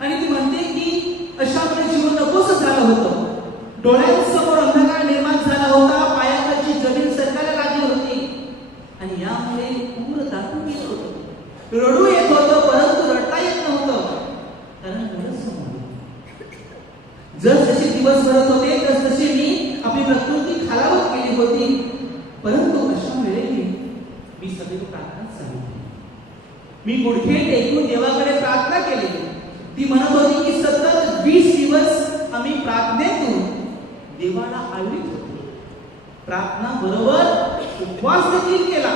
आणि ती म्हणते की अशा वेळी जीवन नकोस झालं होतं. डोळ्यांसमोर अंधकार निर्माण झाला होता, पायाखालची जमीन सरकायला लागली होती आणि यामुळे पूर्ण दाटून गेलं होतं. रडू येत होतं परंतु रडता येत नव्हतं, कारण डोळ्यासमोर जसे दिवस भरत होते तसे मी आपली प्रकृती खालावत केली होती. परंतु अशा वेळेला मी सदैव प्रार्थना चालू केली. मी गुडघे टेकून देवाकडे प्रार्थना केली. ती म्हणत होती की सतत 20 दिवस आम्ही प्रार्थनेतून देवाला आळवीत होतो. प्रार्थना बरोबर उपवास देखील केला.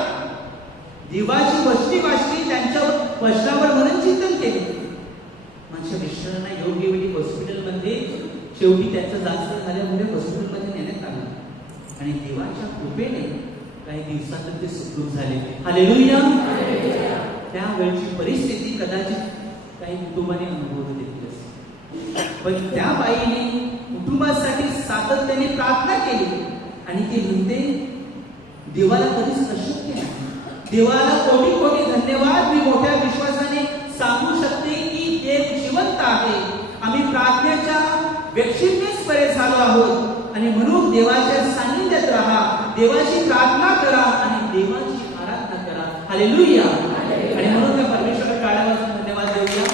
देवाची वचनी वाचली, त्यांच्या वचनावर मनन चिंतन केले. माझ्या मिस्टरांना योग्य वेळी हॉस्पिटलमध्ये शेवटी त्याचं जास्त झाल्यामुळे हॉस्पिटलमध्ये नेण्यात आलं आणि देवाच्या कृपेने काही दिवसातच ते सुखरूप झाले. हालेलुया. त्यावेळची परिस्थिती कदाचित काही कुटुंबाने अनुभवली देखील असेल, पण त्या बाईने कुटुंबासाठी सातत्याने प्रार्थना केली आणि ती म्हणते देवाला कधीच अशक्य नाही. देवाला कोटी कोटी धन्यवाद. मी मोठ्या विश्वासाने सांगू शकते की देव जिवंत आहे. आम्ही प्रार्थनेच्या व्यक्षिप्तेच बरे झालो आहोत आणि म्हणून देवाच्या सानिध्यात राहा, देवाची प्रार्थना करा आणि देवाची आराधना करा. हालेलुया. आणि म्हणून त्या परमेश्वराला टाळ्या वाजवून धन्यवाद देऊया.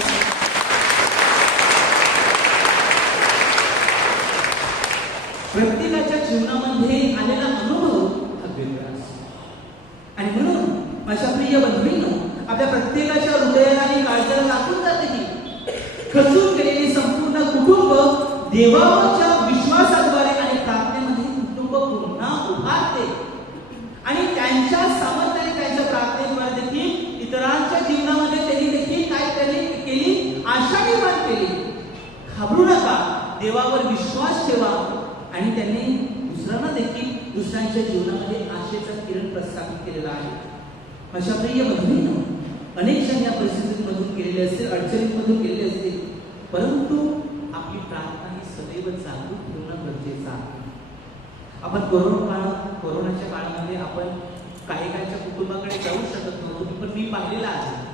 प्रत्येकाच्या जीवनामध्ये आलेला अनुभव हा वेगळा असतो आणि म्हणून माझ्या प्रिय बंधूंनो, आपल्या प्रत्येकाच्या हृदयाला आणि काळजाला लागून जाते की खचून गेलेली संपूर्ण कुटुंब देवाच्या विश्वासाद्वारे आणि प्रार्थनेमध्ये कुटुंब पुन्हा उभारते आणि त्यांच्या सामर्थ्याने त्यांच्या प्रार्थनेद्वारे देखील इतरांच्या जीवनामध्ये त्यांनी देखील काय केली, आशा निर्माण केली. घाबरू नका, देवावर विश्वास ठेवा आणि त्यांनी दुसऱ्यांना देखील दुसऱ्यांच्या जीवनामध्ये आशेचा किरण प्रस्थापित केलेला आहे. अशा प्रिय बंधूंनो, अनेक जण या परिस्थितीमधून गेलेले असतील, अडचणींमधून गेलेले असतील, परंतु आपली प्रार्थना ही सदैव चालू ठेवणं गरजेचं आहे. आपण कोरोनाच्या काळामध्ये आपण काहीच्या कुटुंबाकडे जाऊ शकत नव्हतो, पण मी पाहिलेला आहे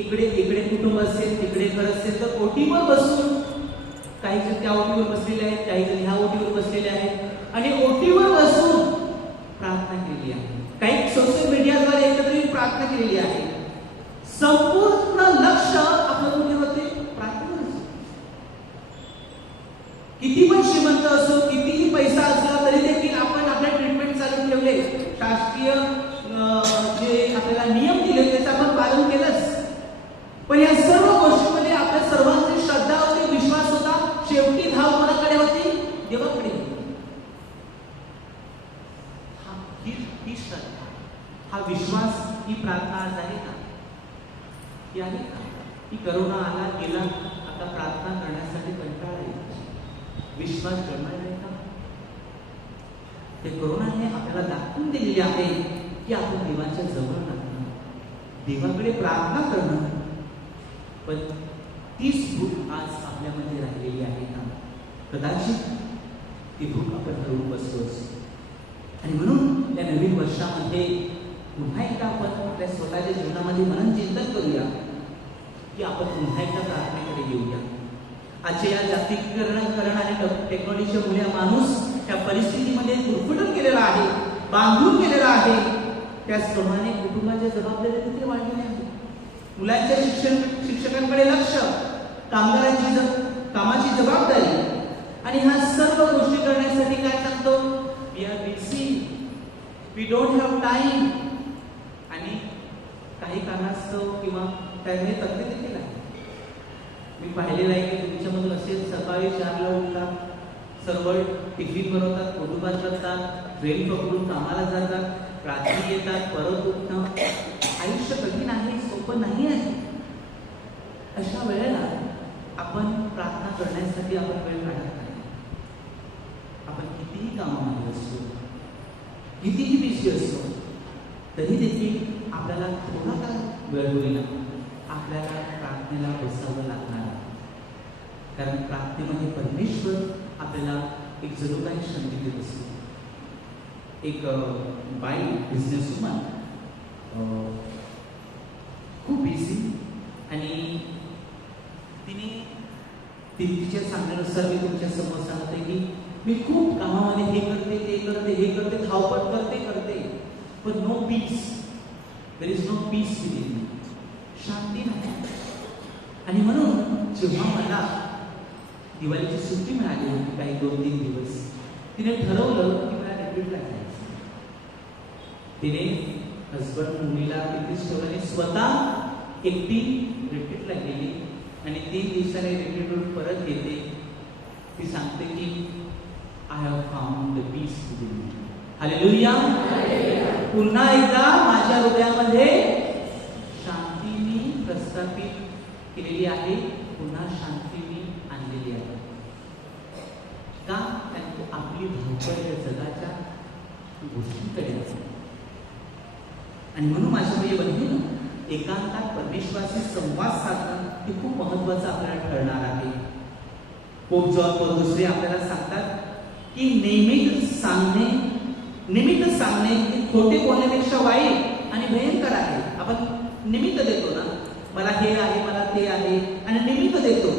इकडे कुटुंब असेल, तिकडे घर असेल तर ओटीवर बसून काही जण त्या ओटीवर बसलेले आहेत, काही जण ह्या ओटीवर बसलेले आहेत आणि ओटीवर बसून प्रार्थना केलेली आहे, काही सोशल मीडियाद्वारे एकत्र येऊन प्रार्थना केलेली आहे. संपूर्ण लक्ष आपलं कुठे होते? प्रार्थनेवर. किती पण श्रीमंत असो, कितीही पैसा असला तरी देखील आपण आपले ट्रीटमेंट चालू ठेवले, शासकीय जे आपल्याला नियम दिले त्याचं आपण पालन केलंच, पण या सर्व गोष्टींमध्ये आपल्या सर्वांची श्रद्धा होती, विश्वास होता. शेवटी धाव कोणाकडे होती? देवाकडे होती. ही श्रद्धा, हा विश्वास, ही प्रार्थना आज आहे का? ही आहे का? ही करोना आला गेला, आता प्रार्थना करण्यासाठी कंटाळा येतो, विश्वास करणार नाही का? ते करोनाने आपल्याला दाखवून दिलेले आहे की आपण देवाच्या जवळ लागणं, देवाकडे प्रार्थना करणं. पण तीच भूक आज आपल्यामध्ये राहिलेली आहे का? कदाचित ती भूक आपण हरवून बसलो असतो. आणि म्हणून या नवीन वर्षामध्ये पुन्हा एकदा आपण आपल्या स्वतःच्या जीवनामध्ये मनन चिंतन करूया की आपण पुन्हा एकदा प्रार्थनेकडे येऊया. आजच्या या जागतिकीकरण आणि टेक्नॉलॉजीच्या मुळे माणूस त्या परिस्थितीमध्ये गुरफटून गेलेला आहे, बांधून गेलेला आहे. त्याचप्रमाणे कुटुंबाच्या जबाबदाऱ्या तिथे वाढलेल्या आहेत. मुलांच्या शिक्षकांकडे लक्ष, कामाची जबाबदारी, आणि ह्या सर्व गोष्टी करण्यासाठी काय सांगतो? We are busy, we don't have time. आणि काही कारणास्तव किंवा त्यामुळे तक्ते देखील आहे. मी पाहिलेलं आहे की तुमच्यामधून असे सकाळी 4ला उठतात, सर्व टिफिन बनवतात, कुटुंबात जातात, ट्रेन पकडून कामाला जातात, रात्री येतात, परत उठणं. आयुष्य कठीण आहे, सोपं नाही आहे. अशा वेळेला आपण प्रार्थना करण्यासाठी आपण वेळ काढत नाही. आपण कितीही कामामध्ये असतो, कितीही बिझी असतो, तरी देखील आपल्याला थोडा का वेळ होईना आपल्याला प्रार्थनेला बसावं लागणार. कारण प्रार्थनेमध्ये परमेश्वर आपल्याला एक जणू काही संधी देत असतो. एक बाई, बिझनेसवुमन, खूप बिझी, आणि तिच्या सांगण्यानुसार मी तुमच्या समोर सांगते की मी खूप कामामध्ये हे करते, ते करते, हे करते, धावपळ करते, पण no peace. There is no peace within me. शांती नाही. आणि म्हणून जेव्हा मला दिवाळीची सुट्टी मिळाली होती, काही 2-3 दिवस, तिने ठरवलं की मला रिट्रीटला जायचं. तिने हसबंड मुलीला तिथेच ठेवलं आणि स्वतः एकटी रिट्रीटला गेली. आणि 3 दिवसाने रिट्रीटवरून परत येते. ती सांगते की I have found the peace within me. Hallelujah. पुन्हा एकदा माझ्या हृदयामध्ये शांती मी प्रस्थापित केलेली आहे, पुन्हा शांती मी आणलेली आहे. का? कारण आपली धावपळ या जगाच्या गोष्टींकडे आहे. आणि म्हणून माझ्या प्रिय बंधूंनो, एकांतात परमेश्वराशी संवाद साधणं हे खूप महत्वाचं आपल्याला ठरणार आहे. पोप जॉन पॉल दुसरे आपल्याला सांगतात की निमित्त सांगणे हे खोटे बोलण्यापेक्षा वाईट आणि भयंकर आहे. आपण निमित्त देतो ना, मला हे आहे, मला ते आहे, आणि निमित्त देतो.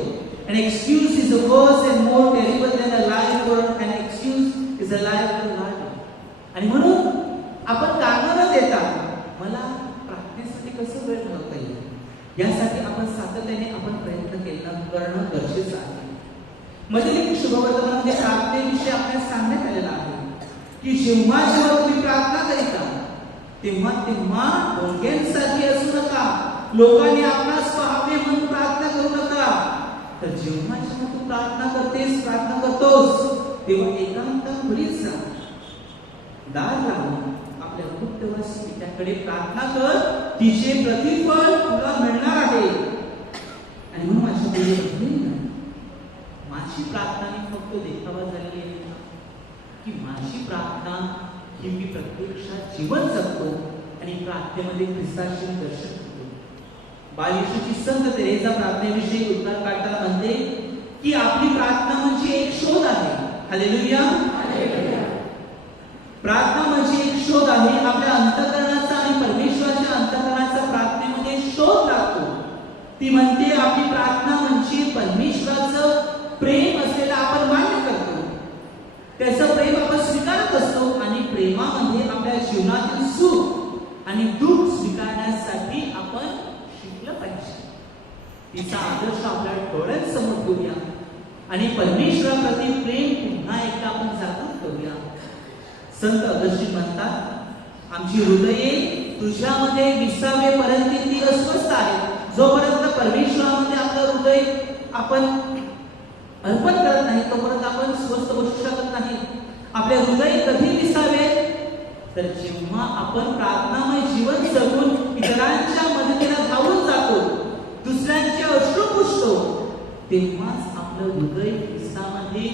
An excuse is a worse and more terrible than a lie, for an excuse is a lie for a lie. आणि म्हणून आपण कारण न देता मला प्रार्थनेसाठी कसं वेळ घालवता येईल यासाठी आपण सातत्याने आपण प्रयत्न करणं गरजेचं आहे. मधील शुभवर्तमानामध्ये प्रार्थनेविषयी आपल्याला सांगण्यात आलेलं आहे की जेव्हा तुम्ही प्रार्थना करीता तेव्हा डोंग्यांसारखी असू नका, लोकांनी आपणास पाहावे म्हणून प्रार्थना करू नका. तर जेव्हा तू प्रार्थना करतोस तेव्हा एकांतात खोलीत जा, दार लावून आपल्या गुप्तवासी त्याकडे प्रार्थना कर, तिचे प्रतिफळ तुला मिळणार आहे. आणि म्हणून माझ्या प्रिय माझी प्रार्थना ही फक्त देखावा झालेली आहे की माझी प्रार्थना ही मी प्रत्यक्षात जीवन जगतो आणि प्रार्थनेमध्ये ख्रिस्ताचे दर्शन करतो. बाल येशूची संत तेरेसा प्रार्थनेविषयी उद्गार काढताना म्हणते की आपली प्रार्थना म्हणजे एक शोध आहे. हालेलुया. प्रार्थना म्हणजे एक शोध आहे. आपल्या अंतःकरणाचा आणि परमेश्वराच्या अंतःकरणाचा प्रार्थनेमध्ये शोध लागतो. ती म्हणते आपली प्रार्थना म्हणजे परमेश्वराचं प्रेम असलेलं आपण मान्य करतो, त्याचं प्रेम आपण स्वीकारत असतो आणि प्रेमामध्ये आपल्या जीवनातील सुख आणि दुःख स्वीकारण्यासाठी आपण शिकलं पाहिजे. तिचा आदर्श आपल्या डोळ्यांसमोर ठेवूया आणि परमेश्वराप्रती प्रेम पुन्हा एकदा आपण जागृत करूया. संत अगस्टीन म्हणतात, आमची हृदये तुझ्यामध्ये विसावेपर्यंत ती अस्वस्थ आहे. जोपर्यंत परमेश्वरामध्ये आपलं हृदय आपण अर्पण करत नाही तोपर्यंत आपण स्वस्थ बसू शकत नाही. आपले हृदय कधी विसावे तर जेव्हा आपण प्रार्थनामय जीवन जगून इतरांच्या मदतीला धावून जातो, दुसऱ्यांचे अश्रू पुसतो, तेव्हाच आपलं हृदय ख्रिस्तामध्ये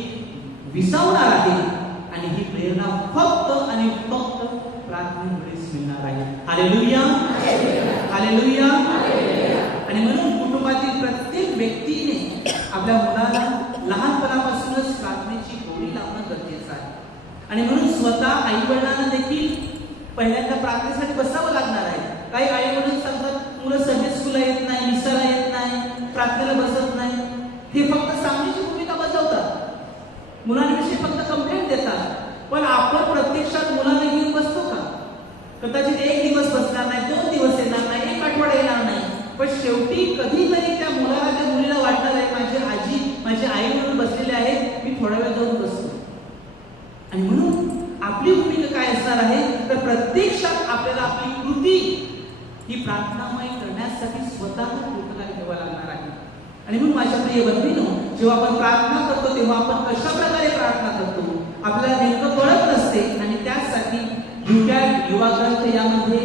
विसावणार आहे. आणि ही प्रेरणा फक्त आणि फक्त प्रार्थनेमुळेच मिळणार आहे. Hallelujah, hallelujah. आणि म्हणून कुटुंबातील प्रत्येक व्यक्तीने आपल्या मुलाला लहानपणापासूनच प्रार्थनेची गोडी लावणं गरजेचं आहे. आणि म्हणून स्वतः आई वडिलांना देखील पहिल्यांदा प्रार्थनेसाठी बसावं लागणार आहे. काही आई वडील सांगतात मुलं संडे स्कूलला येत नाही, मिसाला येत नाही, प्रार्थनेला बसत नाही. हे फक्त सांगण्याची भूमिका बजावतात, मुलांविषयी फक्त कंप्लेंट देतात. पण आपण प्रत्यक्षात मुलांना घेऊन बसतो का? कदाचित एक दिवस बसणार नाही, 2 दिवस येणार नाही, 1 आठवडा येणार नाही, पण शेवटी कधीतरी त्या मुलाला त्या मुलीला वाटणार आहे माझी आजी माझे आई म्हणून बसलेले आहेत, मी थोडा वेळ जाऊन बसतो. आणि म्हणून आपली भूमिका काय असणार आहे तर प्रत्यक्षात आपल्याला आपली कृती ही प्रार्थनामय करण्यासाठी स्वतः कृतज्ञता ठेवावी लागणार आहे. आणि म्हणून माझ्या प्रिय बंधूंनो, जेव्हा आपण प्रार्थना करतो तेव्हा आपण कशा प्रकारे प्रार्थना करतो आपल्याला नेमकं कळत नसते. आणि त्यासाठी युवा ग्रंथ यामध्ये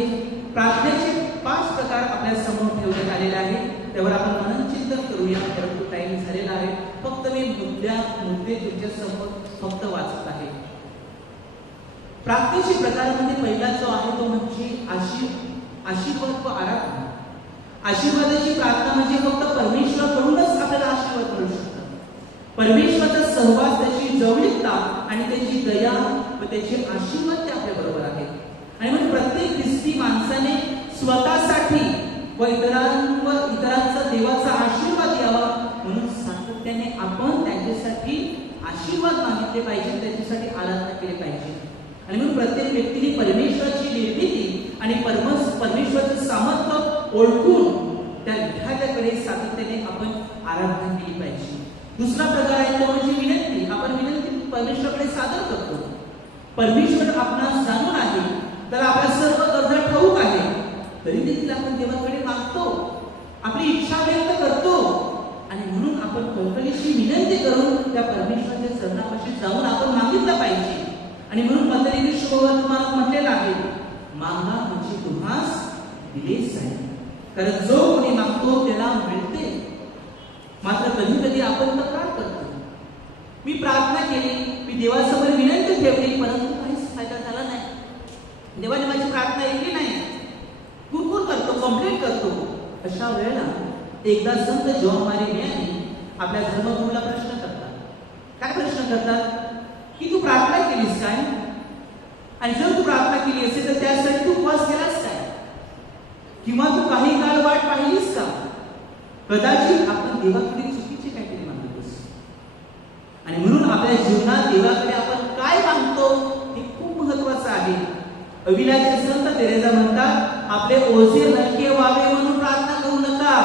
प्रार्थनेचे 5 प्रकार आपल्या समोर ठेवण्यात आलेले आहेत. त्यावर आपण मनन चिंतन करूया, परंतु टाइम झालेला आहे. फक्त मी मुद्दे तुमच्या समोर फक्त वाचत आहे. प्रार्थनेचे प्रकारामध्ये पहिला जो आहे तो म्हणजे आशीर्वाद व आराधना. आशीर्वादाची प्रार्थना म्हणजे फक्त परमेश्वराकडूनच आपल्याला आशीर्वाद मिळू शकतो. परमेश्वराचा सहवास, त्याची जवळीकता आणि त्याची दया व त्याचे आशीर्वाद ते आपल्या बरोबर आहेत. आणि म्हणून प्रत्येक ख्रिस्ती माणसाने स्वतःसाठी व इतरांचा देवाचा आशीर्वाद यावा म्हणून सातत्याने आपण त्यांच्यासाठी आशीर्वाद मागितले पाहिजे, त्यांच्यासाठी आराधना केली पाहिजे. आणि म्हणून प्रत्येक व्यक्तीने परमेश्वराची निर्मिती आणि परमेश्वराचं सामर्थ्य ओळखून त्या विधात्याकडे सातत्याने आपण आराधना केली पाहिजे. दुसरा प्रकार आहे तो म्हणजे विनंती. आपण विनंती परमेश्वराकडे सादर करतो. परमेश्वर आपणास जाणून आहे, तर आपल्या सर्व गरजा ठाऊक आहे, तरी देखील आपण देवाकडे मागतो, आपली इच्छा व्यक्त करतो. आणि म्हणून आपण कळकळीची विनंती करून त्या परमेश्वराच्या चरणापाशी जाऊन आपण मागितलं पाहिजे. आणि म्हणून मंत्री शुभवर्तमानात म्हटलेलं आहे, मागा म्हणजे तुम्हास दिलेच आहे, कारण जो कोणी मागतो त्याला मिळते. मात्र कधी कधी आपण तक्रार करतो, मी प्रार्थना केली, मी देवासमोर विनंती ठेवली, परंतु काहीच फायदा झाला नाही, देवाने माझी प्रार्थना ऐकली नाही, कुरकुर करतो, कंप्लेंट करतो. अशा वेळेला एकदा संत जॉन मारी वियानी आपल्या धर्मगुरूला प्रश्न करतात. काय प्रश्न करतात की तू प्रार्थना केलीस काय? आणि जर तू प्रार्थना केली असेल तर त्यासाठी तू उपवास केलास काय? किंवा तू काही काळ वाट पाहिलीस का? कदाचित आपण देवाकडे चुकीचे काहीतरी मागतोस. आणि म्हणून आपल्या जीवनात देवाकडे आपण काय मागतो हे खूप महत्वाचं आहे. अविलाचे संत तेरेसा म्हणतात, आपले ओझे हलके व्हावे म्हणून प्रार्थना करू नका.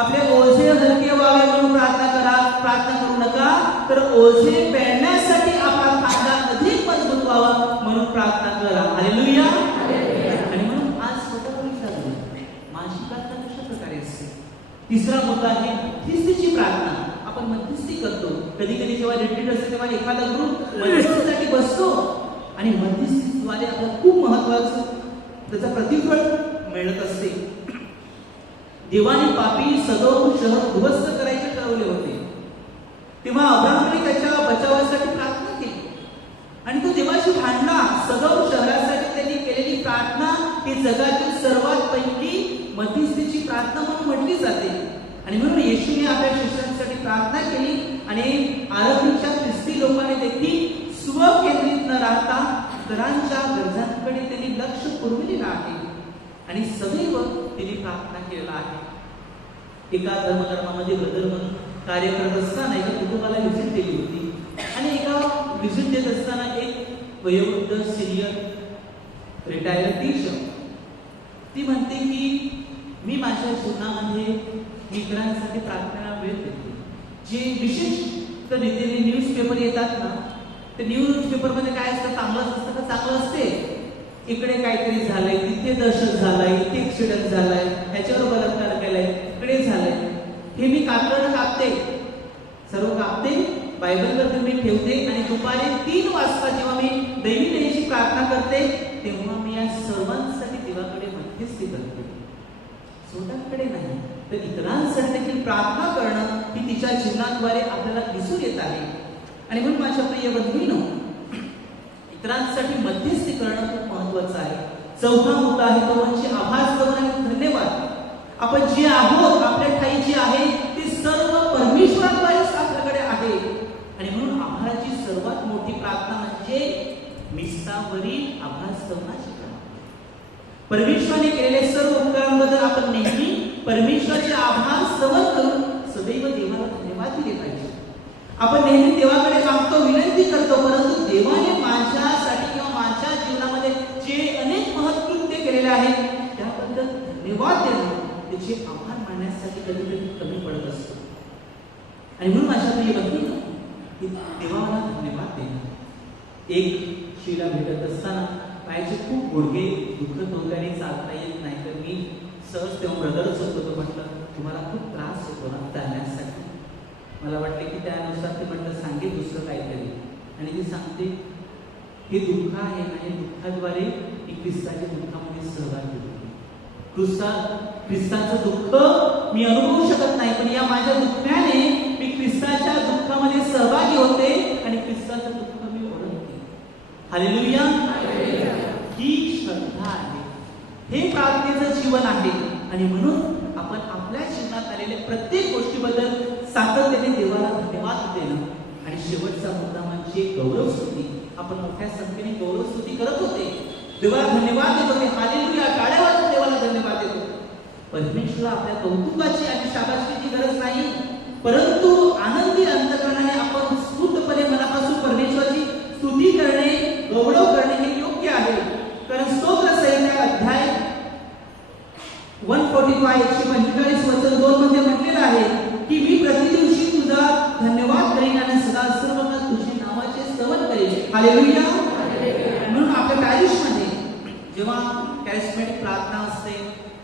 आपले ओझे हलके व्हावे म्हणून प्रार्थना करू नका, तर ओझे पेलण्यासाठी आपला खांदा अधिक मजबूत व्हावा म्हणून प्रार्थना करा. हालेलुया. आणि म्हणून आज स्वतःवर विचार करा, माझी प्रार्थना कशा प्रकारे असते. तिसरा मुद्दा आहे मध्यस्थीची प्रार्थना. आपण मध्यस्थी करतो. कधी कधी जेव्हा रिट्रीट असते तेव्हा एखादा ग्रुप मध्यस्थीसाठी बसतो आणि मध्यस्थीद्वारे आपल्याला खूप महत्वाचं त्याचं प्रतिफळ मिळत असते. देवाने पापी सदोम शहर उद्ध्वस्त करायचे ठरवले होते, तेव्हा अब्राहमने त्याच्या बचावासाठी प्रार्थना केली आणि तो देवाशी भांडला. सदोम शहरासाठी त्यांनी केलेली प्रार्थना ही जगातील सर्वात पहिली मध्यस्थीची प्रार्थना म्हणून म्हटली जाते. आणि म्हणून येशूने आपल्या शिष्यांसाठी प्रार्थना केली आणि आरंभीच्या ख्रिस्ती लोकांनी देखील स्वकेंद्रित न राहता इतरांच्या गरजांकडे त्यांनी लक्ष पुरविलेलं आहे आणि सदैव त्यांनी प्रार्थना केलेला आहे. एका धर्मामध्ये ब्रदर म्हणून कार्य करत असताना एका कुटुंबाला व्हिजिट दिली होती आणि एका व्हिजिट देत असताना एक वयोवृद्ध सिनियर रिटायर्ड टीचर. ती म्हणते की मी माझ्या जीवनामध्ये इतरांसाठी प्रार्थना वेळ देते. जे विशिष्ट रीतीने न्यूजपेपर येतात ना, ते न्यूजपेपरमध्ये काय असतं, चांगलं असतं का चांगलं असते, इकडे काहीतरी झालंय, तिथे दहशत झालाय, इथे ऍक्सिडेंट झालाय, ह्याच्यावर बलात्कार केलाय, इकडे झालंय, हे मी कागद कापते, सर्व कापते, बायबलवर मी ठेवते आणि दुपारी 3 वाजता जेव्हा मी दैनिक प्रार्थना करते तेव्हा मी या सर्वांसाठी देवाकडे मध्यस्थी करते. स्वतःकडे नाही तर इतरांसाठी देखील प्रार्थना करणं ही तिच्या जीवनाद्वारे आपल्याला दिसून येत आहे. आणि म्हणून माझ्या प्रिय बंधूंनो, इतरांसाठी मध्यस्थी करणं खूप महत्वाचं आहे. चौथा मुद्दा आहे तो म्हणजे आभार करणं आणि धन्यवाद. आपण जे आहोत, आपल्या ठाई जे आहे ते सर्व परमेश्वराद्वारेच आपल्याकडे आहे. आणि म्हणून आभाराची सर्वात मोठी प्रार्थना म्हणजे मिस्तावरील आभार स्तवनाची प्रार्थना. परमेश्वराने केलेले सर्व उपकारांबद्दल आपण नेहमी परमेश्वराचे आभार स्तवन करून सदैव देवाला धन्यवाद दिले पाहिजे. आपण नेहमी देवाकडे मागतो, विनंती करतो, परंतु देवाने माझ्यासाठी किंवा माझ्या जीवनामध्ये जे अनेक महत्कृत्य केलेले आहेत त्याबद्दल धन्यवाद देणं, त्याचे आभार मानण्यासाठी कधी कधी कमी पडत असतो. आणि म्हणून माझ्या प्रिय बंधूंनो, देवाला धन्यवाद देणं. एक शिला भेटत असताना पायाचे खूप गुडघे दुखत होते आणि चालता येत नाही, तर मी सहज तेव्हा ब्रदरच होतो, म्हटलं तुम्हाला खूप त्रास होतो ना चालण्यासाठी. मला वाटते की त्यानुसार ते म्हटलं सांगेल दुसरं काहीतरी, आणि ती सांगते हे दुःख आहे आणि दुःखाद्वारे ही ख्रिस्ताच्या दुःखामध्ये सहभागी होते. ख्रिस्ताचं दुःख मी अनुभवू शकत नाही, पण या माझ्या दुःखाने मी ख्रिस्ताच्या दुःखामध्ये सहभागी होते आणि ख्रिस्ताचं दुःख मी ओळखते. हालेलुया. ही श्रद्धा आहे, हे प्रार्थनेचं जीवन आहे. आणि म्हणून आपण आपल्या जीवनात आलेल्या प्रत्येक गोष्टीबद्दल सातत्याने देवाला धन्यवाद देणं. आणि शेवटचा मुद्दा म्हणजे गौरवस्तुती. आपण मोठ्या संख्येने गौरवस्तुती करत होते, देवाला धन्यवाद देत होते, हालेलुया, टाळ्या वाजवून देवाला धन्यवाद देतो. परमेश्वराला आपल्या कौतुकाची आणि शाबासकीची गरज नाही, परंतु आनंदी अंतकरणाने आपण स्फूर्तपणे मनापासून परमेश्वराची स्तुती करणे, गौरव करणे हे योग्य आहे. कारण स्तोत्र संहिता अध्याय 145 वचन 2 मध्ये म्हटलेलं आहे की मी प्रतिदिवशी तुझा धन्यवाद करेन आणि सदा सर्वकाळ तुझे नावाचे स्तवन करेन. हालेलुया. म्हणून आपल्या पॅरिशमध्ये जेव्हा कॅरिस्मॅटिक प्रार्थना असते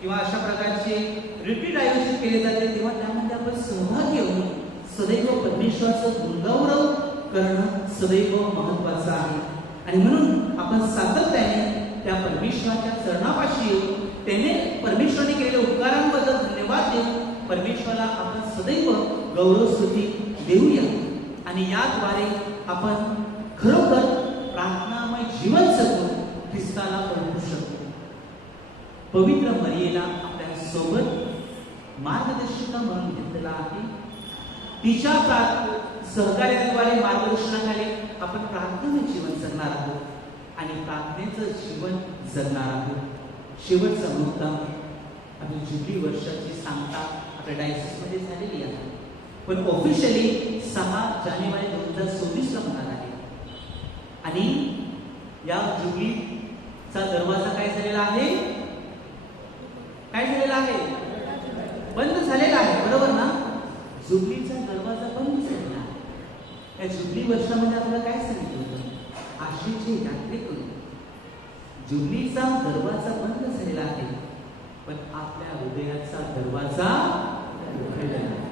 किंवा अशा प्रकारचे रिट्रीट आयोजित केले जाते तेव्हा त्यामध्ये आपण सहभागी होऊन सदैव परमेश्वराचं गुणगौरव करणं सदैव महत्वाचं आहे. आणि म्हणून आपण सातत्याने त्या परमेश्वराच्या चरणापाशी येऊन त्याने परमेश्वराने केलेल्या उपकारांबद्दल धन्यवाद देऊन परमेश्वराला आपण सदैव गौरवस्तुती देऊया. आणि याद्वारे आपण खरोखर प्रार्थनामय जीवन जगून ख्रिस्ताला ओळखू शकतो. पवित्र मरियेला आपल्या सोबत मार्गदर्शिका म्हणून घेतलेला आहे. तिच्या सहकार्याद्वारे मार्गदर्शनाखाली आपण प्रार्थनामय जीवन जगणार आहोत आणि प्रार्थनेचं जीवन जगणार आहोत. शेवटचा मुद्दा, आपली जुबली वर्षाची सांगता आपल्या डायसिसमध्ये झालेली आहे, पण ऑफिशियली 6 जानेवारी 2024 ला होणार आहे. आणि या जुबलीचा दरवाजा काय झालेला आहे, काय झालेला आहे, बंद झालेला आहे, बरोबर ना. जुबलीचा दरवाजा बंद झालेला आहे. या जुबली वर्षामध्ये आपल्याला काय सांगितलं होतं, आशेची यात्रेकरू. जुबलीचा दरवाजा बंद झालेला आहे, पण आपल्या हृदयाचा दरवाजा उघडलेला आहे.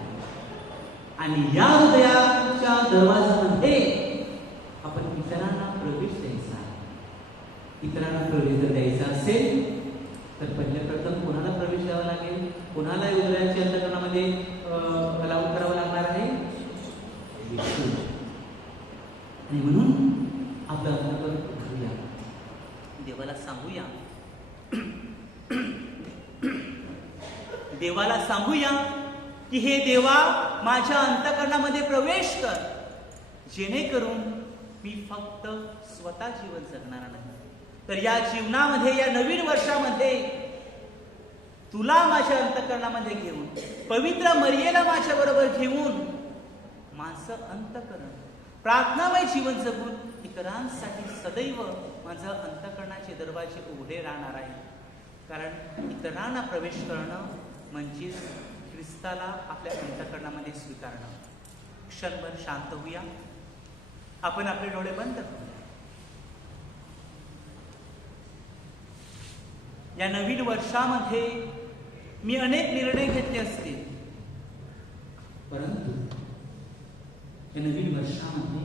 आणि या हृदयाच्या दरवाजामध्ये आपण इतरांना प्रवेश द्यायचा आहे. इतरांना प्रवेश जर द्यायचा असेल तर प्रथम कोणाला प्रवेश द्यावा लागेल, कोणाला हृदयाच्या अंतःकरणामध्ये अलाउ करावं लागणार आहे, येशू. आणि म्हणून आपलं अंतःकरण उघडूया, देवाला सांगूया, देवाला सांगूया की हे देवा माझ्या अंतःकरणामध्ये प्रवेश कर, जेणेकरून मी फक्त स्वतः जीवन जगणार नाही, तर या जीवनामध्ये, या नवीन वर्षामध्ये तुला माझ्या अंतःकरणामध्ये घेऊन, पवित्र मरियेला माझ्या बरोबर घेऊन माझं अंतःकरण प्रार्थनामय जीवन जगून इतरांसाठी सदैव माझं अंतःकरणाचे दरवाजे उघडे राहणार आहे. कारण इतरांना प्रवेश करणं म्हणजे ख्रिस्ताला आपल्या अंतःकरणामध्ये स्वीकारणं. क्षणभर शांत होऊया. आपण आपले डोळे बंद करूया. या नवीन वर्षामध्ये मी अनेक निर्णय घेतले असतील, परंतु या नवीन वर्षामध्ये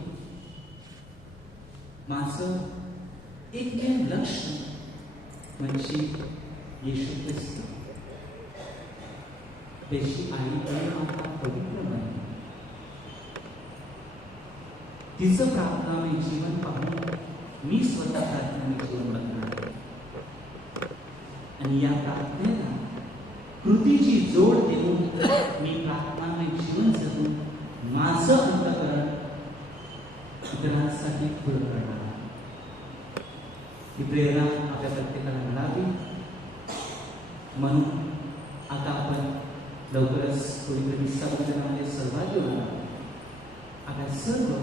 माझं एकमेव लक्ष म्हणजे येशू ख्रिस्त, त्याची आई माता पवित्र बने, तिचं प्रार्थनामय जीवन पाहून मी स्वतः प्रार्थनामय जीवन बघणार आणि या प्रार्थनेला कृतीची जोड देऊन मी प्रार्थनामय जीवन जगून माझं अंतःकरण इतरांसाठी खुलं करणार. ही प्रेरणा आपल्या प्रत्येकाला मिळावी म्हणून आता आपण लवकरच कोणीतरी विसावजनामध्ये सहभागी होणार. आपल्या सर्व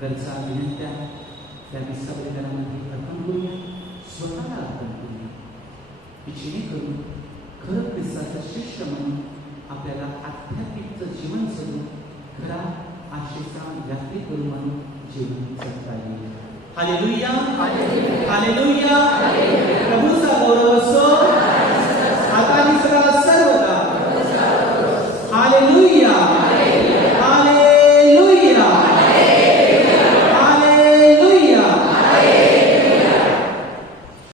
गरजा विनंत्या त्या विसावजनामध्ये अर्पण करूया, स्वतःला अर्पण करूया, जेणेकरून खरं ख्रिस्ताचा शिष्य म्हणून आपल्याला आध्यात्मिक जीवन जगून खरा आशेचा यात्रेकरू म्हणून जीवन जगता येईल. Hallelujah, hallelujah. प्रभूचा गौरव असो आता सर्वदा. हालेलुया.